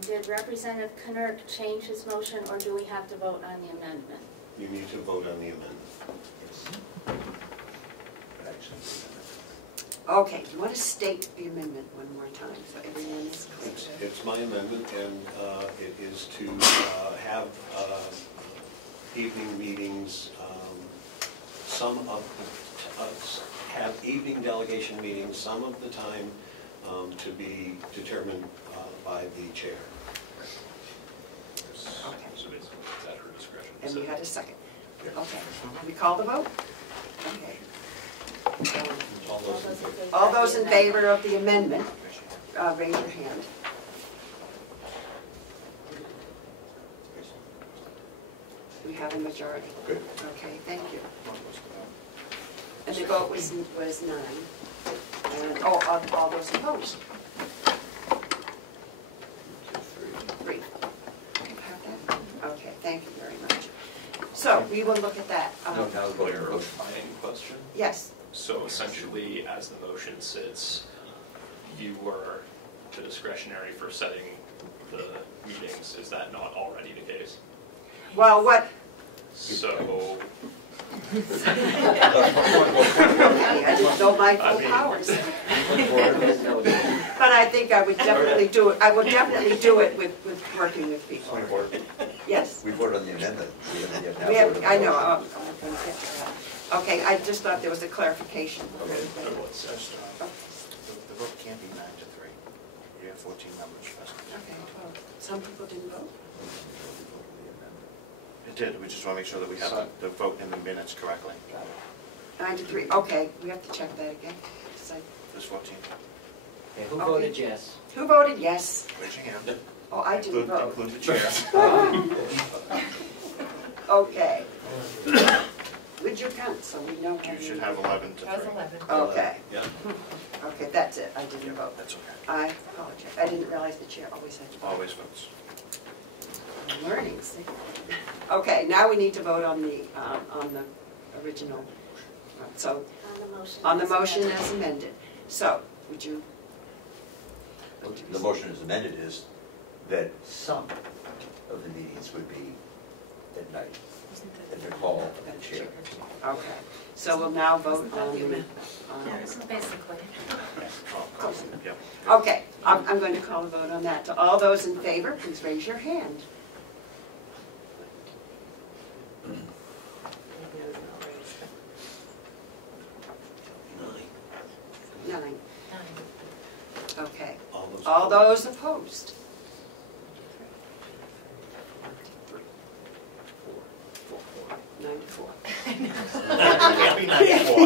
did Representative Knirk change his motion, or do we have to vote on the amendment? You need to vote on the amendment. Okay, you want to state the amendment one more time, so everyone is clear? It's my amendment, and it is to have evening meetings, have evening delegation meetings, some of the time to be determined by the chair. Okay. So basically, it's at her discretion. And we had a second. Okay, we call the vote? Okay. All those in favor of the amendment, raise your hand. We have a majority. Good. Okay, thank you. And the vote was 9. And, all those opposed? 3. You have that? Okay, thank you very much. So, we will look at that. Clarifying question? Yes. So essentially, as the motion sits, you were the discretionary for setting the meetings. Is that not already the case? Well, what? So... I didn't know my full powers. But I think I would definitely do it. I would definitely do it with working with people. Yes. We voted on the amendment. We have, I know. I'm going to get to that. Okay, I just thought there was a clarification. The vote can't be 9 to 3. You have 14 members present. Okay, well, some people didn't vote. It did. We just want to make sure that we have the vote in the minutes correctly. 9 to 3. Okay, we have to check that again. There's 14. Okay, who voted yes? Who voted yes? Raise your hand. Oh, I didn't vote. Include the chair. Okay. Would you count so we know? You should have 11 to 3. That was 11. Okay. Yeah. Okay, that's it. I didn't vote. That's okay. I apologize. I didn't realize the chair always had to vote. Always votes. I'm learning. See? Okay, now we need to vote on the original. So on the motion as amended. So would you? The motion as amended is that some of the meetings would be at night, at the call of the chair. Okay, so we'll now vote on the amendment. Basically. Okay, I'm going to call a vote on that. To all those in favor, please raise your hand. Nine. Okay. All those opposed? 9 to 4. Can't be 94.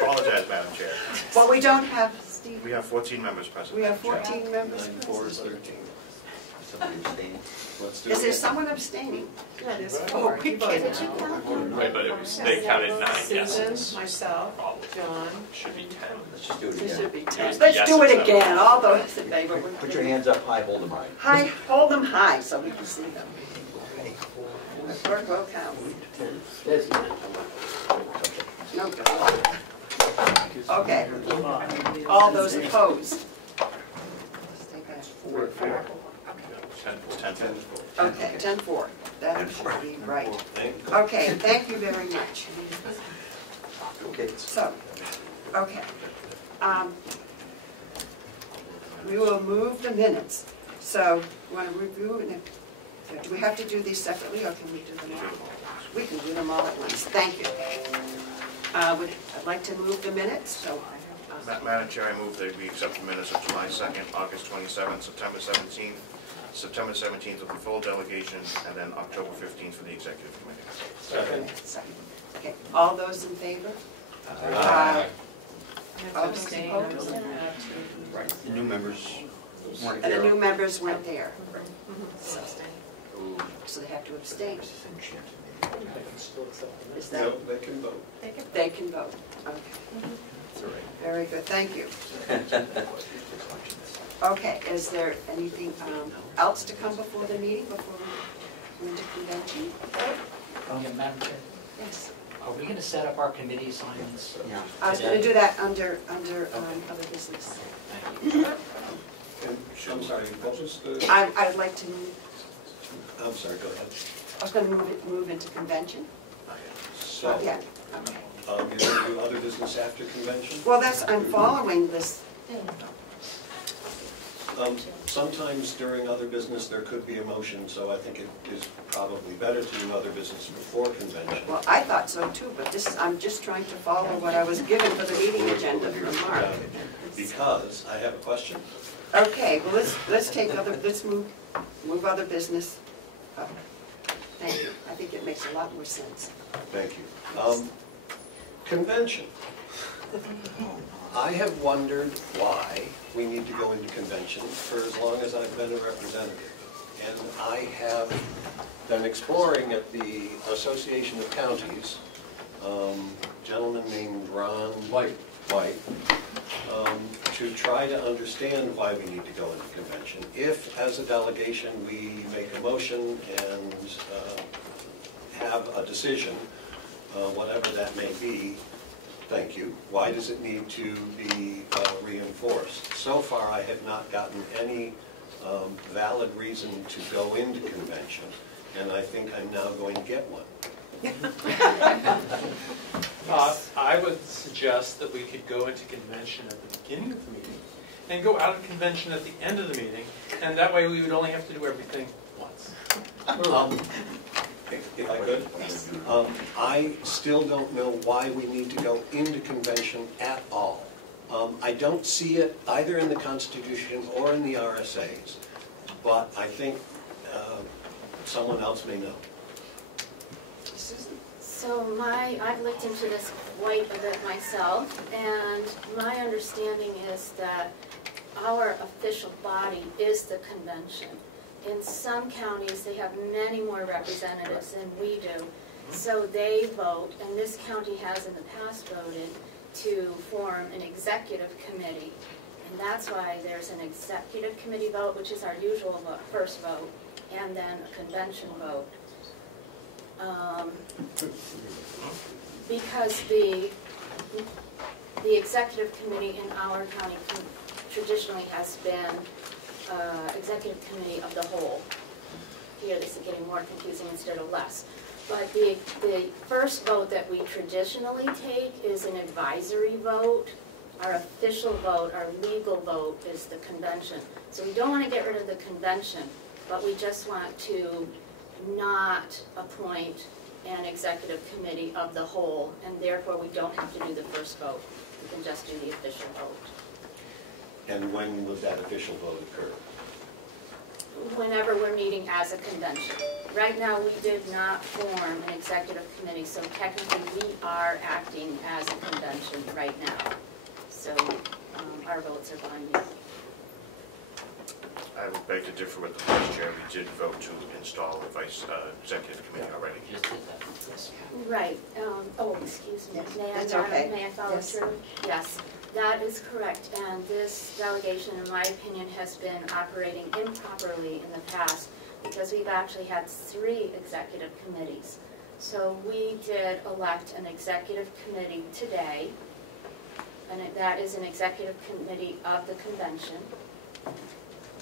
Apologize, Madam Chair. Well, we don't have, Steve. We have 14 members present. We have 14 members. 4 is 13. Somebody abstaining? Is there someone abstaining? Yeah, there's Oh, 4. we can't. Right, but it was, they counted 9 yeses. Susan, myself, John. Should be 10. Let's just do it There again. should be 10. Yes, Let's do it it's again. All those in favor. Put your hands up high, hold them high. High, hold them high so we can see them. The clerk will count. No good. Okay. All those opposed? Let's take that. 4. 10. Okay, 10-4. That should be right. Okay, thank you very much. Okay. So, okay. We will move the minutes. So, you want to review it? Do we have to do these separately, or can we do them all? We can do them all at once. Thank you. I'd like to move the minutes, so. Madam Chair, I move that we accept the minutes of July 2nd, August 27th, September 17th, September 17th with the full delegation, and then October 15th for the executive committee. Second. Okay, all those in favor? Aye. All those opposed? The new members weren't And there. the new members weren't there. So they have to abstain. Is that? No, they can vote. They can vote. Okay. Very good, thank you. Okay, is there anything else to come before the meeting, before go into convention? Yeah, Madam Chair, Yes. are we going to set up our committee assignments? Yeah. I was going to do that under other business. Thank you. I'm sorry, what was the? I'd like to move, I'm sorry, go ahead. I was going to move into convention. So, Yeah. you're going to do other business after convention? Well, I'm following this. Sometimes during other business, there could be a motion, so I think it is probably better to do other business before convention. Well, I thought so too, but I'm just trying to follow what I was given for the meeting agenda from Mark. Because, I have a question. Okay, well, let's move other business up. Thank you. I think it makes a lot more sense. Thank you. Convention. I have wondered why we need to go into convention for as long as I've been a representative. And I have been exploring at the Association of Counties, a gentleman named Ron White, to try to understand why we need to go into convention. If, as a delegation, we make a motion and have a decision, whatever that may be, thank you, why does it need to be reinforced? So far, I have not gotten any valid reason to go into convention, and I think I'm now going to get one. I would suggest that we could go into convention at the beginning of the meeting and go out of convention at the end of the meeting, and that way we would only have to do everything once. If I could, I still don't know why we need to go into convention at all. I don't see it either in the Constitution or in the RSAs, but I think someone else may know. So I've looked into this quite a bit myself, and my understanding is that our official body is the convention. In some counties, they have many more representatives than we do. So they vote, and this county has in the past voted to form an executive committee. And that's why there's an executive committee vote, which is our usual first vote, and then a convention vote. Because the executive committee in our county traditionally has been executive committee of the whole. Here this is getting more confusing instead of less. But the first vote that we traditionally take is an advisory vote. Our official vote, our legal vote, is the convention. So we don't want to get rid of the convention, but we just want to not appoint an executive committee of the whole, and therefore we don't have to do the first vote. We can just do the official vote. And when would that official vote occur? Whenever we're meeting as a convention. Right now, we did not form an executive committee, so technically we are acting as a convention right now. So our votes are binding. I would beg to differ with the vice chair. We did vote to install a executive committee already. Right. Oh, excuse me. Yes, May that's I, okay. may I follow Yes. through? Yes, that is correct. And this delegation, in my opinion, has been operating improperly in the past because we've actually had 3 executive committees. So we did elect an executive committee today, and that is an executive committee of the convention.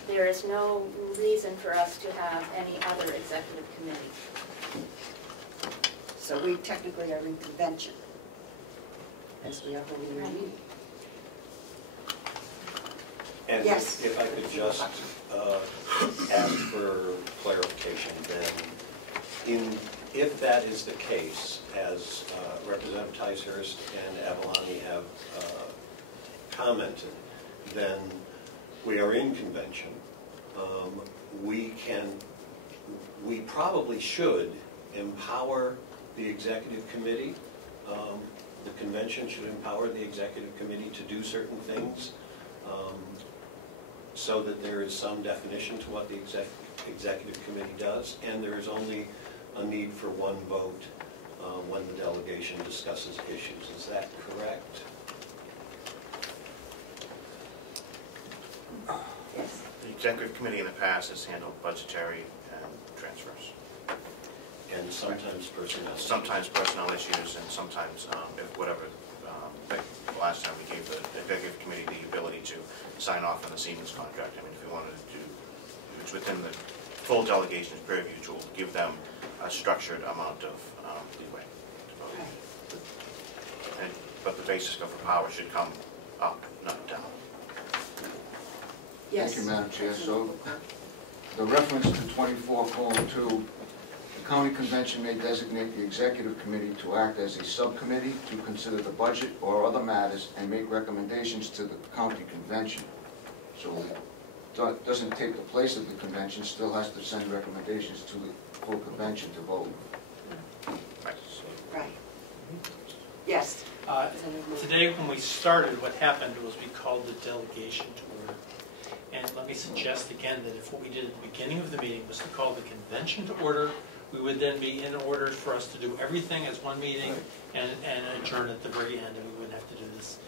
There is no reason for us to have any other executive committee. So we technically are in convention as we are holding our meeting. And Yes. if I could just ask for clarification, then, if that is the case, as Representative Ticehurst and Avalani have commented, then we are in convention. We probably should empower the executive committee. The convention should empower the executive committee to do certain things so that there is some definition to what the executive committee does, and there is only a need for one vote when the delegation discusses issues. Is that correct? Yes. The executive committee in the past has handled budgetary and transfers. And sometimes personnel. Sometimes personnel issues, and sometimes, if whatever, like the last time we gave the executive committee the ability to sign off on the Siemens contract. I mean, if we wanted to do, it's within the full delegation's purview to give them a structured amount of leeway to vote. But the basis of the power should come up, not down. Yes. Thank you, Madam Chair. So the reference to 24:2, the county convention may designate the executive committee to act as a subcommittee to consider the budget or other matters and make recommendations to the county convention. So it doesn't take the place of the convention, still has to send recommendations to the full convention to vote. Right. Yes. Today, when we started, what happened was we called the delegation to order. And let me suggest again that if what we did at the beginning of the meeting was to call the convention to order, we would then be in order for us to do everything as one meeting and adjourn at the very end, and we wouldn't have to do this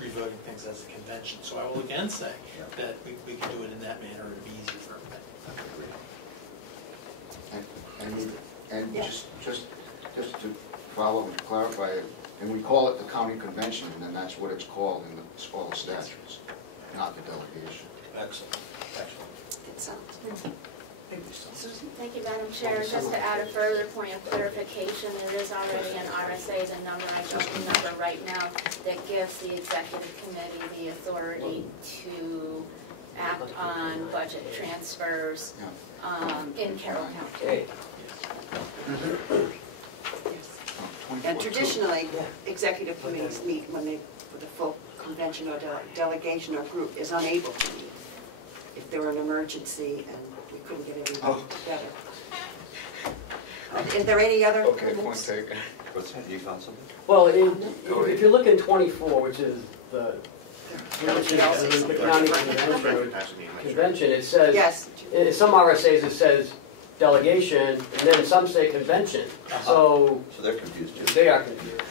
revoting things as a convention. So I will again say that we can do it in that manner. It would be easier for everybody. And just to follow and clarify it, and we call it the county convention, and then that's what it's called in all the statutes, not the delegation. Excellent. Excellent. It sounds good. Susan? Thank you, Madam Chair. Just to add a further point of clarification, there is already an RSA, the number I don't remember right now, that gives the executive committee the authority to act on budget transfers in Carroll County. And traditionally, executive committees meet when the full convention or delegation or group is unable to meet. If there were an emergency and we couldn't get everyone together. Is there any other? Okay, point taken. You found something? Well, if you look in 24, which is the county convention, it says, in some RSAs it says delegation, and then some say convention. So they're confused too. They are confused.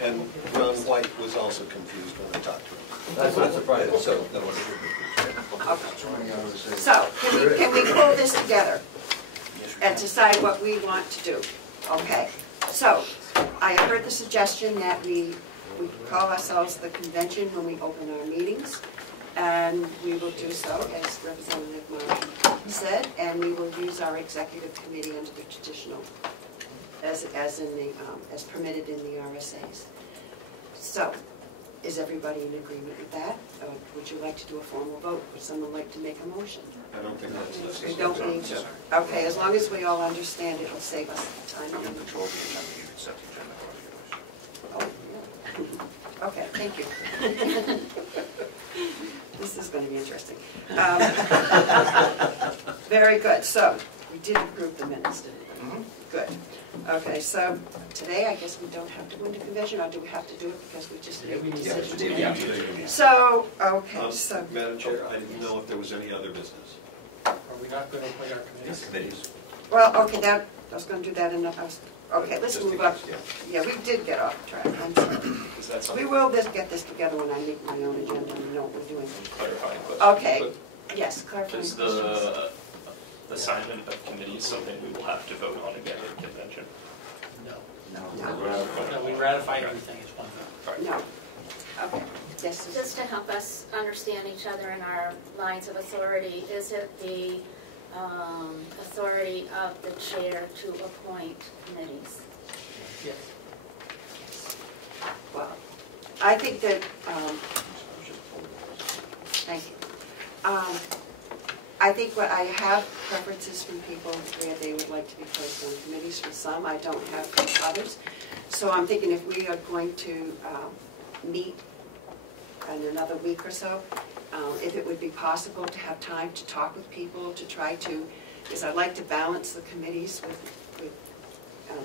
And Ron White was also confused when I talked to him. That's not surprising. So, no one So, can we pull this together and decide what we want to do? Okay. So, I heard the suggestion that we call ourselves the convention when we open our meetings, and we will do so, as Representative Martin said, and we will use our executive committee under the traditional, as permitted in the RSAs. So, is everybody in agreement with that? Or would you like to do a formal vote? Would someone like to make a motion? I don't think that's necessary. We don't need to. Okay, as long as we all understand, it will save us time. You can control the agenda, you can set the agenda. Oh, yeah. Okay, thank you. This is going to be interesting. Very good. So, we did approve the minutes, didn't we? Mm-hmm. Good. Okay, so today I guess we don't have to go into convention, or do we have to do it because we just made the decision today? So, okay, so. Madam Chair, I didn't know if there was any other business. Are we not going to appoint our committees? Well, okay, I was going to do that in the house. Okay, let's move up. Yeah, we did get off track. I'm sorry. We will get this together when I make my own agenda and know what we're doing. Clarifying question. Okay, yes, clarifying questions. Is the assignment of committees something we will have to vote on again in convention? No, we ratify everything as one vote. No. Okay. Yes. Just to help us understand each other in our lines of authority, is it the authority of the chair to appoint committees? Yes. Well, I think that, thank you. I think what I have preferences from people where they would like to be placed on committees. For some, I don't have for others. So I'm thinking if we are going to meet in another week or so, if it would be possible to have time to talk with people, to try to, because I'd like to balance the committees with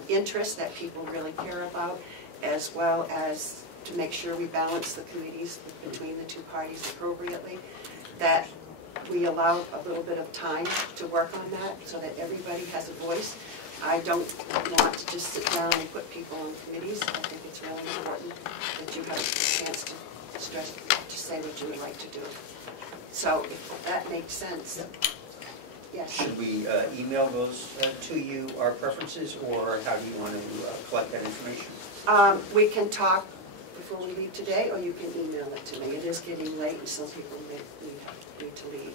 interests that people really care about, as well as to make sure we balance the committees between the two parties appropriately, that we allow a little bit of time to work on that so that everybody has a voice. I don't want to just sit down and put people on committees. I think it's really important that you have a chance to say what you would like to do. So if that makes sense. Yes. Should we email those to you, our preferences, or how do you want to collect that information? We can talk before we leave today, or you can email it to me. It is getting late and some people may need to leave.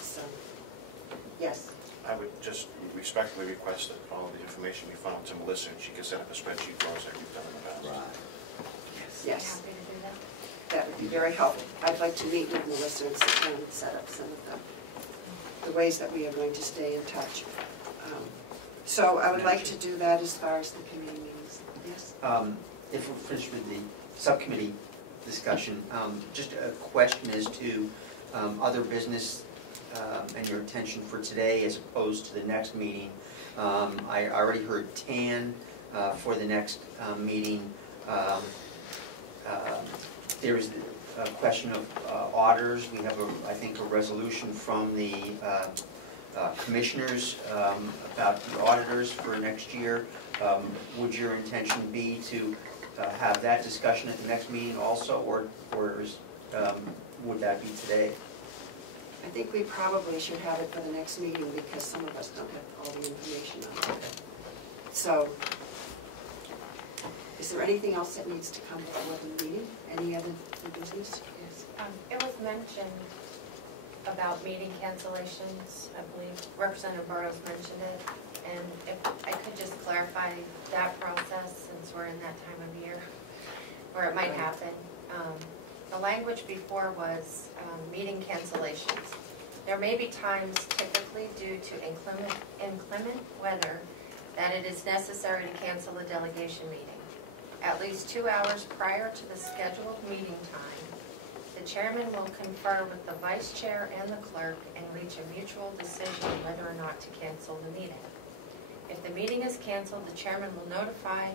So, yes. I would just respectfully request that all of the information be funneled to Melissa, and she can set up a spreadsheet for us like we've done in the past. Right. Yes. Happy to do that. That would be very helpful. I'd like to meet with Melissa and sit down and set up some of the ways that we are going to stay in touch. So I would like to do that as far as the committee meetings. Yes? If we're finished with the subcommittee discussion, just a question as to other business and your attention for today as opposed to the next meeting. I already heard TAN for the next meeting. There's a question of auditors. We have, I think, a resolution from the commissioners about the auditors for next year. Would your intention be to have that discussion at the next meeting also, or would that be today? I think we probably should have it for the next meeting because some of us don't have all the information on it. So, is there anything else that needs to come before the meeting? Any other business? Yes. It was mentioned about meeting cancellations. I believe Representative Burrows mentioned it. And if I could just clarify that process, since we're in that time of year where it might happen. The language before was meeting cancellations. There may be times, typically due to inclement weather, that it is necessary to cancel a delegation meeting. At least 2 hours prior to the scheduled meeting time, the chairman will confer with the vice chair and the clerk and reach a mutual decision whether or not to cancel the meeting. If the meeting is canceled, the chairman will notify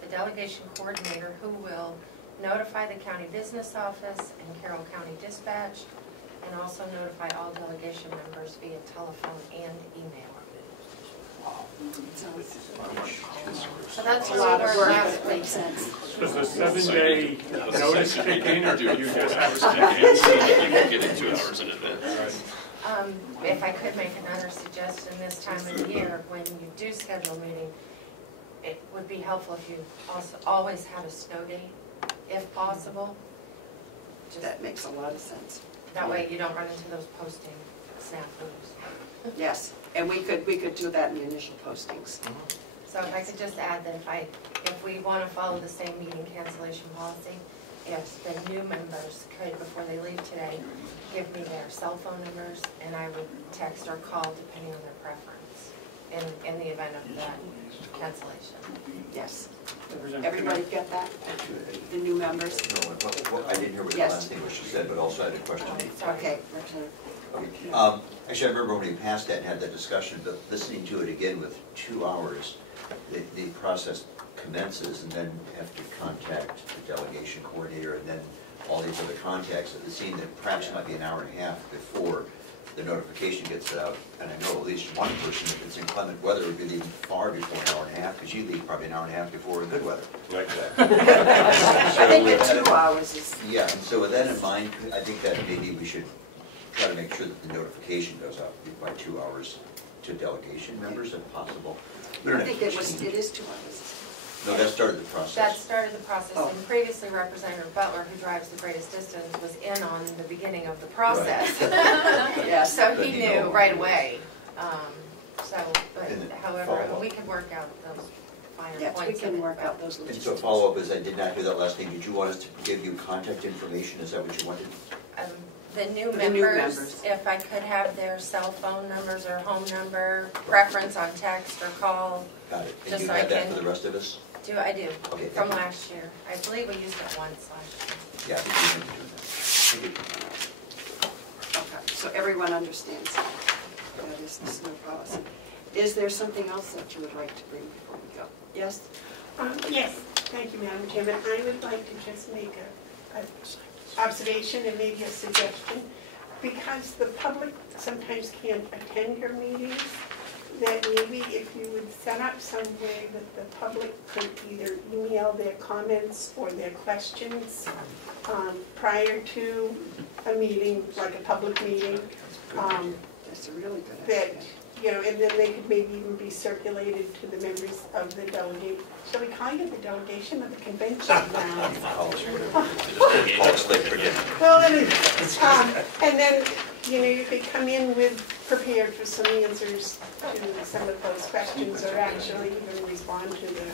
the delegation coordinator, who will notify the county business office and Carroll County Dispatch, and also notify all delegation members via telephone and email. So that's a lot of work, last but it makes sense. Does a 7-day notice kick in, or do you just have a Get it 2 hours in advance. If I could make another suggestion this time of the year, when you do schedule a meeting, it would be helpful if you also always had a snow date, if possible. That makes a lot of sense. That way you don't run into those posting snafus. Yes, and we could do that in the initial postings. So if I could just add that if we want to follow the same meeting cancellation policy, if the new members could, before they leave today, give me their cell phone numbers, and I would text or call depending on their preference in the event of that cancellation. Yes. Everybody get that? The new members? No, I didn't hear what the last thing was she said, but also I had a question. Okay. Actually, I remember when we passed that and had that discussion, but listening to it again with 2 hours, the process commences, and then you have to contact the delegation coordinator and then all these other contacts. It seemed that perhaps it might be an hour and a half before the notification gets out. And I know at least one person, if it's inclement weather, would be leaving far before an hour and a half, because you leave probably an hour and a half before good weather. Like that. I think that 2 hours is... Yeah, and so with that in mind, I think that maybe we should try to make sure that the notification goes out by 2 hours to delegation members if possible. I think it is 2 hours. No, that started the process. That started the process, and previously Representative Butler, who drives the greatest distance, was in on the beginning of the process. Right. Yeah, so But he you knew know, right away. And However, follow-up. we could work out those finer Yes, points. we can work out those And logistics. so follow-up is, I did not hear that last thing. Did you want us to give you contact information? Is that what you wanted? The new The members, new members. if I could have their cell phone numbers or home number, preference on text or call. Got it. And Just you so I have that can- for the rest of us? I do, Okay, from thank you. last year. I believe we used it once last year. Yeah, I think we can do that. Thank you. Okay, so everyone understands that. That is the snow policy. Is there something else that you would like to bring before we go? Yes? Yes, thank you, Madam Chairman. I would like to just make an observation and maybe a suggestion. Because the public sometimes can't attend your meetings, that maybe if you would set up some way that the public could either email their comments or their questions prior to a meeting, like a public meeting, That's a really good that, idea. you know, and then they could maybe even be circulated to the members of the delegate. Shall we call it the delegation of the convention now? Well, anyway, and then, you know, you could come in with prepared for some answers to some of those questions, or actually even respond to the.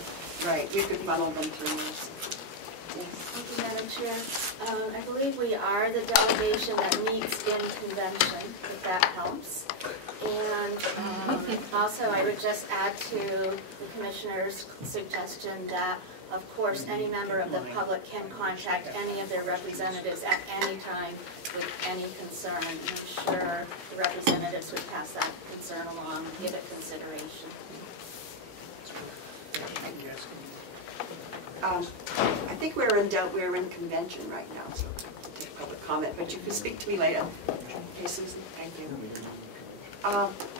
Right, you could funnel them through. Yes, thank you, Madam Chair. I believe we are the delegation that meets in convention, if that helps. And also, I would just add to the Commissioner's suggestion that, of course, any member of the public can contact any of their representatives at any time with any concern. And I'm sure the representatives would pass that concern along and give it consideration. I think we're in convention right now, so we'll take public comment, but you can speak to me later. Okay, Susan, thank you.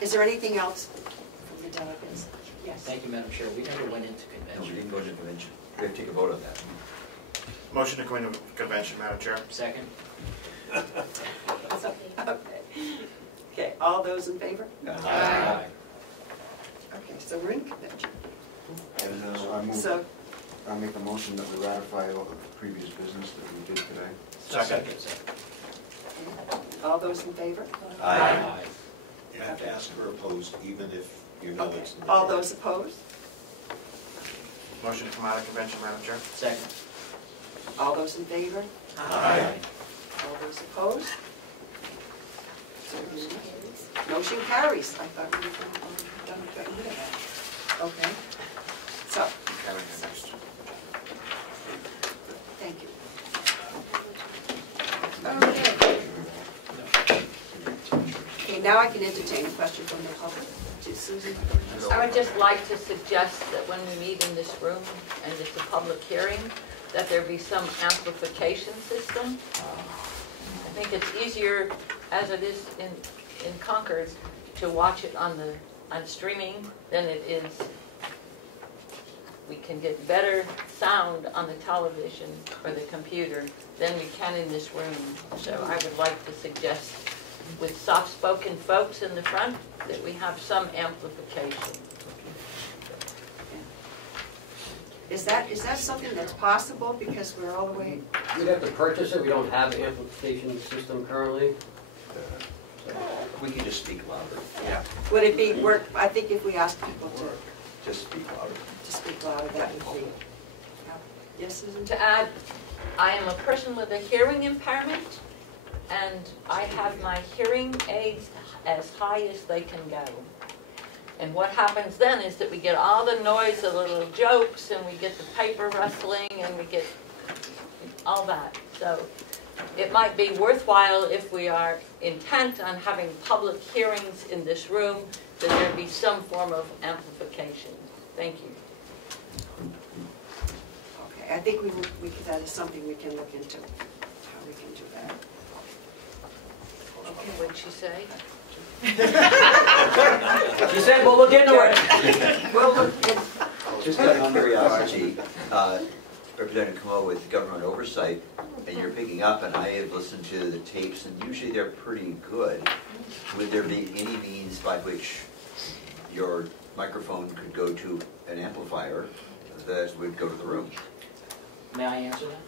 Is there anything else from the delegates? Yes. Thank you, Madam Chair. We never went into No, we convention. didn't go to convention. We have to take a vote on that. Motion to go into convention, Madam Chair. Second. Okay, all those in favor? Aye. Okay, so we're in convention. And So, I make a motion that we ratify all the previous business that we did today. Second. all those in favor? Aye. You have to ask for opposed, even if you know it's. All those opposed? Motion to come out of convention, Madam Chair. Second. All those in favor? Aye. All those opposed? Motion carries. I thought we were done with that. Okay. So, thank you. Okay, now I can entertain a question from the public. Susan? I would just like to suggest that when we meet in this room, and it's a public hearing, that there be some amplification system. I think it's easier, as it is in Concord, to watch it on streaming than it is. We can get better sound on the television or the computer than we can in this room. So I would like to suggest, with soft-spoken folks in the front, that we have some amplification. Is that something that's possible because we're all the way? We'd have to purchase it. We don't have an amplification system currently. We can just speak louder. Yeah. Would it be work? I think if we ask people to Just speak louder. speak louder, that would be. Yes, Susan? To add, I am a person with a hearing impairment, and I have my hearing aids as high as they can go. And what happens then is that we get all the noise of the little jokes, and we get the paper rustling, and we get all that. So it might be worthwhile, if we are intent on having public hearings in this room, that there be some form of amplification. Thank you. Okay, I think that is something we can look into, how we can do that. Okay, what'd she say? She said, we'll look into it. We'll look into Just out of curiosity, Representative Comeau with Government Oversight, and you're picking up, and I have listened to the tapes, and usually they're pretty good. Would there be any means by which your microphone could go to an amplifier that would go to the room? May I answer that?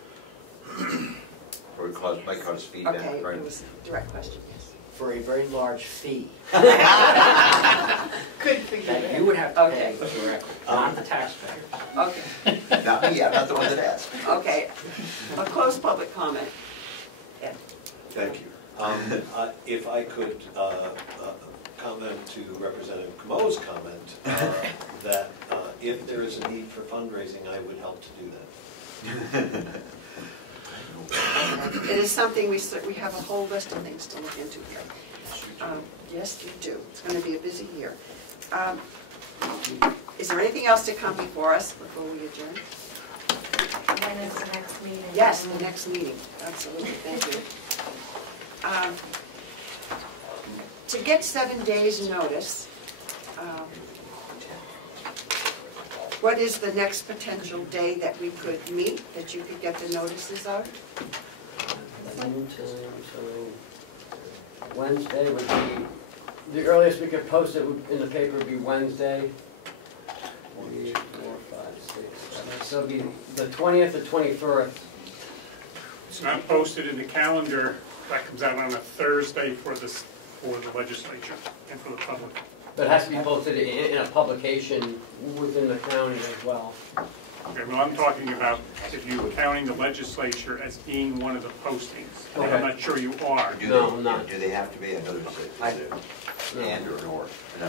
Or might cause feedback? Okay, Right? it was a direct question, yes. For a very large fee. Good for you. That you would have to pay directly, not the taxpayer. Okay. Not me, I'm not the one that asked. Okay. A closed public comment. Ed. Thank you. If I could comment to Representative Comeau's comment, that if there is a need for fundraising, I would help to do that. It is something we have a whole list of things to look into here. Yes, you do. It's going to be a busy year. Is there anything else to come before us before we adjourn? When is the next meeting? Yes, the next meeting. Absolutely. Thank you. To get 7 days' notice, what is the next potential day that we could meet, that you could get the notices of? So Wednesday would be The earliest we could post it in the paper would be Wednesday. 3, 4, 5, 6, 7. So it'd be the 20th or 21st. It's not posted in the calendar. That comes out on a Thursday for the legislature and for the public. But it has to be posted in a publication within the county as well. Okay, well, I'm talking about if you're counting the legislature as being one of the postings. Okay. I'm not sure you are. No, I'm not. Do they have to be? I know there's a and or an or. No.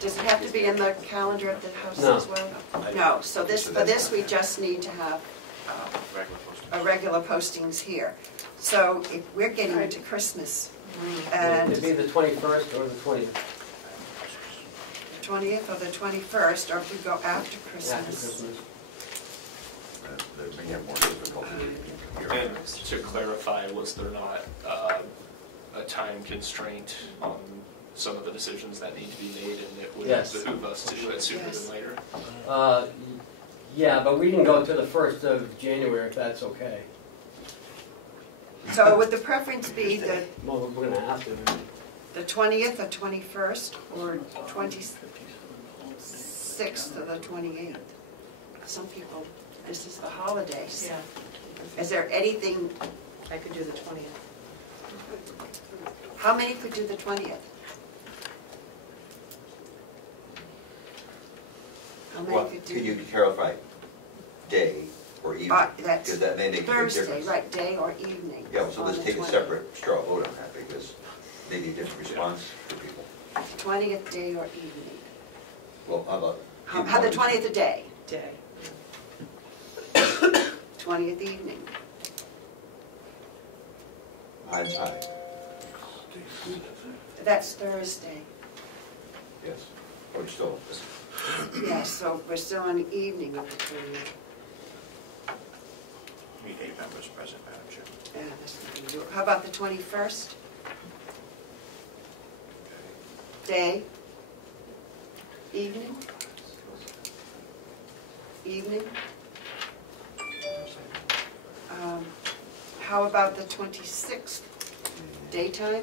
Does it have to be in the calendar of the house No. as well? No, so this, for this, we just need to have a regular postings here. So if we're getting into Christmas, and It'd be the 21st or the 20th. 20th or the 21st, or if we go after After Christmas. Christmas. They have more difficulty. And to clarify, was there not a time constraint on some of the decisions that need to be made, and it would Yes. behoove us to do it sooner than later? Yeah, but we can go to the 1st of January if that's okay. So would the preference be the Well, we're gonna have to. 20th or 21st, or 26th or the 28th? Some people, this is the holidays. Yeah. Is there anything, I could do the 20th. how many could do the 20th? How many Well, could do? can you clarify day or evening? That's Because that may make a big Thursday, difference. right, day or evening. Yeah, so on let's the take a 20th. separate straw vote on that because maybe a different response for people. 20th day or evening. Well, how about? How the 20th a day? Day. 20th evening. Mine's high, That's Thursday. yes. Or still, Yes, so we're still on the evening of the 20th. Need 8 members present, Madam Chair. Yeah, that's not gonna do it. How about the 21st? Day? Evening? Evening? How about the 26th? Daytime?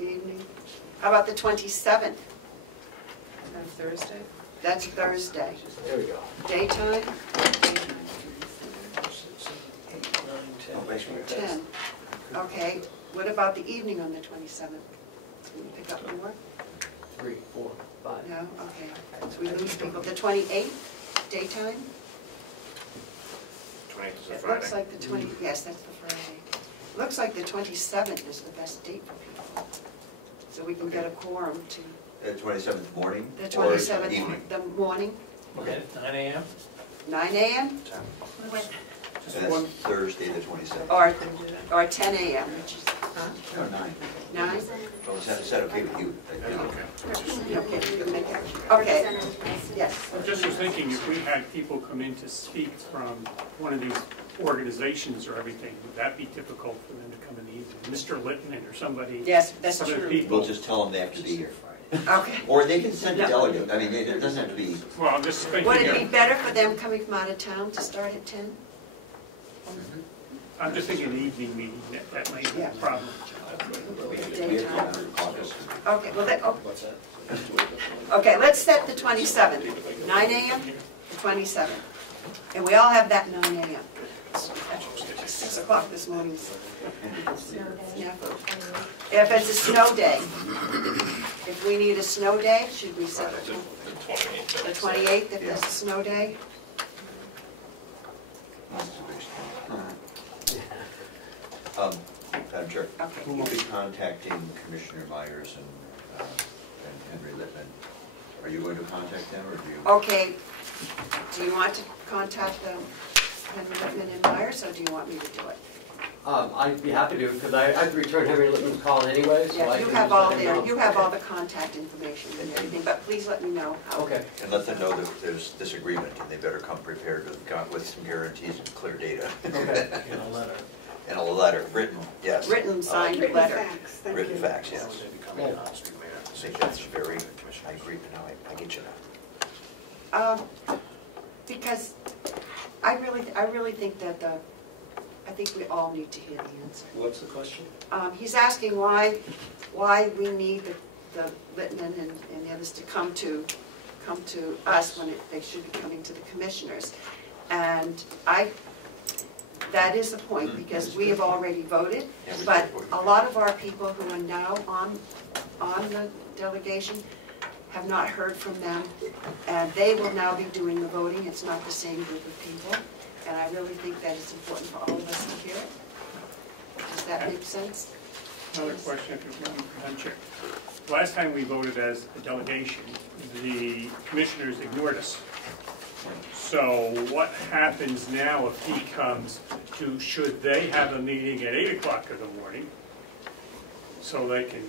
Evening? How about the 27th? On Thursday? That's Thursday. There we go. Daytime? oh, basically. 10. Okay, what about the evening on the 27th? Can you pick up more? 3, 4, 5. No? Okay. So we lose people. The 28th, daytime? 20th is a It Friday. looks like the 20, yes, that's the Friday. Looks like the 27th is the best date for people. So we can get a quorum to, The 27th morning? the or 27th, evening? the morning, Okay. 9 a.m.? 9 a.m. And that's Thursday, the 27th. Or 10 a.m., which is, No, 9. 9? Well, is that okay with you? Okay, you can make that. Okay, yes. I just was thinking, if we had people come in to speak from one of these organizations or everything, would that be difficult for them to come in the evening? Mr. Littman or somebody? Yes, that's some of the true. people. We'll just tell them they have to be here. Okay. Or they can send a delegate. I mean, it doesn't have to be. Well, I'm just thinking. Would it be better for them coming from out of town to start at 10? I'm just thinking the evening meeting, that might be a problem. Daytime. Okay, well, okay, let's set the 27th, 9 a.m. to 27th. And we all have that 9 a.m. 6 o'clock this morning. Yeah. If it's a snow day, if we need a snow day, should we set the 28th if there's a snow day? Madam Chair, Okay. who will be contacting Commissioner Myers and Henry Littman? Are you going to contact them, or do you? Okay, do you want to contact them, Henry Littman and Myers, or do you want me to do it? I'd be happy to, because I have to return Henry Littman's call anyway, so Yeah, I you can have just all let him know. you have all the contact information and everything, but please let me know how. Okay. And let them know that there's disagreement, and they better come prepared with some guarantees and clear data. Okay. In a letter. And a letter, written, yes. Written, signed Written letter. facts, thank Written you. facts, yes. Becoming an on-street mayor. I think that's very, I agree, now I get you now. Because I really think that I think we all need to hear the answer. What's the question? He's asking why we need the Littman and the others to come to us when they should be coming to the commissioners. And that is the point, because we have already voted, but a lot of our people who are now on the delegation have not heard from them, and they will now be doing the voting. It's not the same group of people, and I really think that it's important for all of us to hear it. Does that make sense? Another question, if you want, Madam Chair. Last time we voted as a delegation, the commissioners ignored us. So what happens now if he comes to, should they have a meeting at 8 o'clock in the morning, so they can,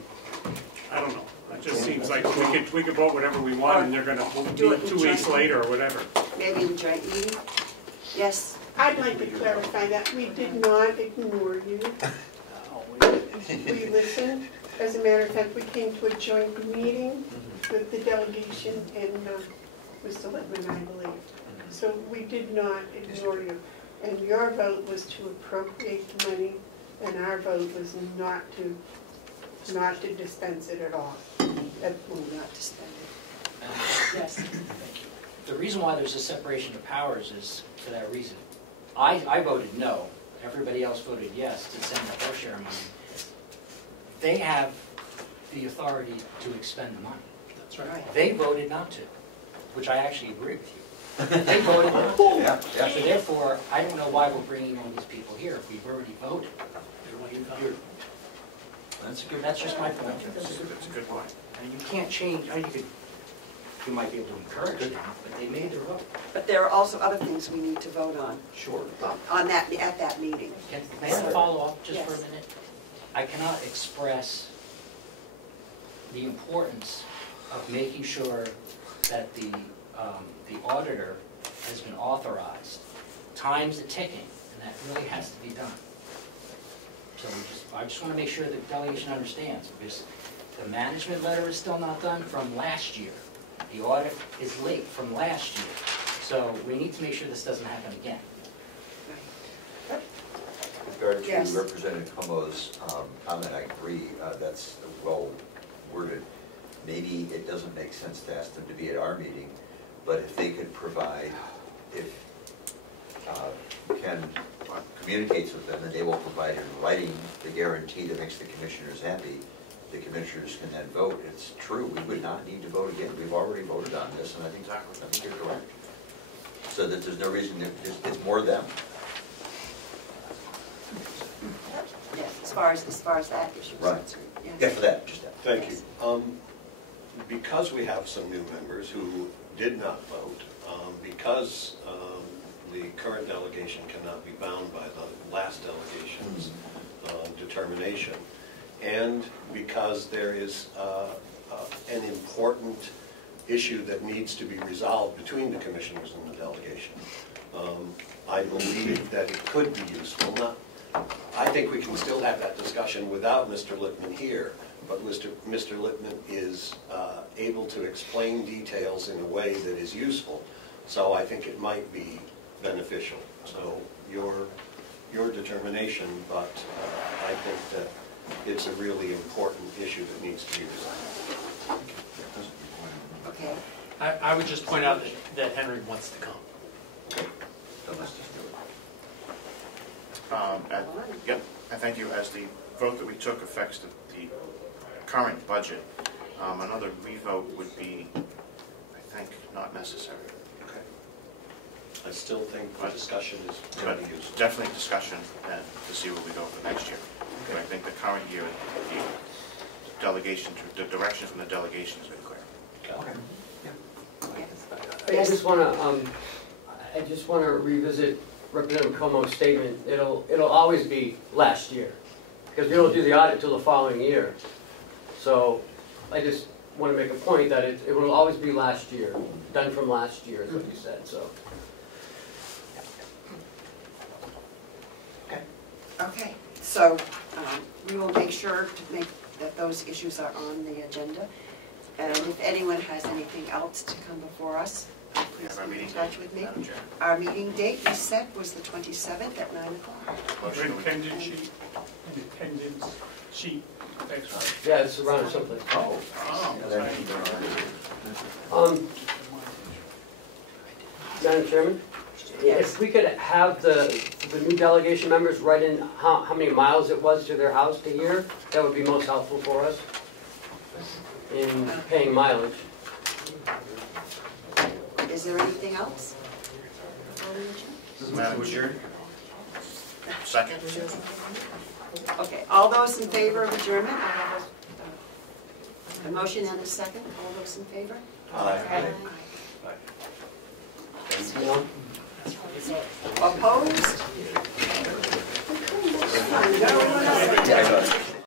I don't know, it just seems like we can vote whatever we want and they're going to do it 2 weeks later or whatever. Maybe in joint meeting? Yes? I'd like to clarify that we did not ignore you. We listened. As a matter of fact, we came to a joint meeting with the delegation and Mr. Littman, I believe. So we did not ignore you. And your vote was to appropriate the money, and our vote was not to dispense it at all. Not to spend it. Yes. Thank you. The reason why there's a separation of powers is for that reason. I voted no. Everybody else voted yes to send the pro-share money. They have the authority to expend the money. That's right. They voted not to, which I actually agree with you. They voted not to. So therefore, I don't know why we're bringing all these people here if we've already voted. That's just my point. That's a good point. And you can't change, you might be able to encourage them, but they made their vote. But there are also other things we need to vote on. Sure. At that meeting. May I follow up just for a minute? I cannot express the importance of making sure that the auditor has been authorized. Time's a-ticking, and that really has to be done. So I just want to make sure the delegation understands, because the management letter is still not done from last year. The audit is late from last year. So we need to make sure this doesn't happen again. With regard to Representative Comeau's comment, I agree, that's well worded. Maybe it doesn't make sense to ask them to be at our meeting, but if they could provide, if Ken communicates with them and they will provide in writing the guarantee that makes the commissioners happy, the commissioners can then vote. It's true, we would not need to vote again. We've already voted on this, and I think you're correct. So that there's no reason, it's more them. Yes, as far as that issue. Right. Yeah, for that, just that. Thank you. Because we have some new members who did not vote, because the current delegation cannot be bound by the last delegation's determination, and because there is an important issue that needs to be resolved between the commissioners and the delegation, I believe that it could be useful. I think we can still have that discussion without Mr. Littman here, but Mr. Littman is able to explain details in a way that is useful, so I think it might be beneficial. So your determination, but I think that it's a really important issue that needs to be resolved. Okay. I would just point out that Henry wants to come. Yep, and thank you. As the vote that we took affects the current budget, another revote would be, I think, not necessary. Okay. I still think the discussion is going to be useful. Definitely discussion to see where we go for next year. Okay. I think the current year, the delegation, the direction from the delegation has been clear. Okay. I just want to revisit Representative Comeau's statement. It'll always be last year, because we don't do the audit till the following year. So I just want to make a point that it will always be last year, done from last year, is what you said. So. Okay. So we will make sure to make that those issues are on the agenda. And if anyone has anything else to come before us, please Have our keep in meeting touch date, with me. Madam Chair. Our meeting date we set was the 27th at 9 o'clock. Motion to- Independent sheet, that's right. Yeah, it's around someplace. Oh. Madam Chairman? If we could have the new delegation members write in how many miles it was to their house to here, that would be most helpful for us in paying mileage. Is there anything else? Madam Chair. Second? Okay, all those in favor of adjournment? I have a motion and a second. All those in favor? Aye. Aye.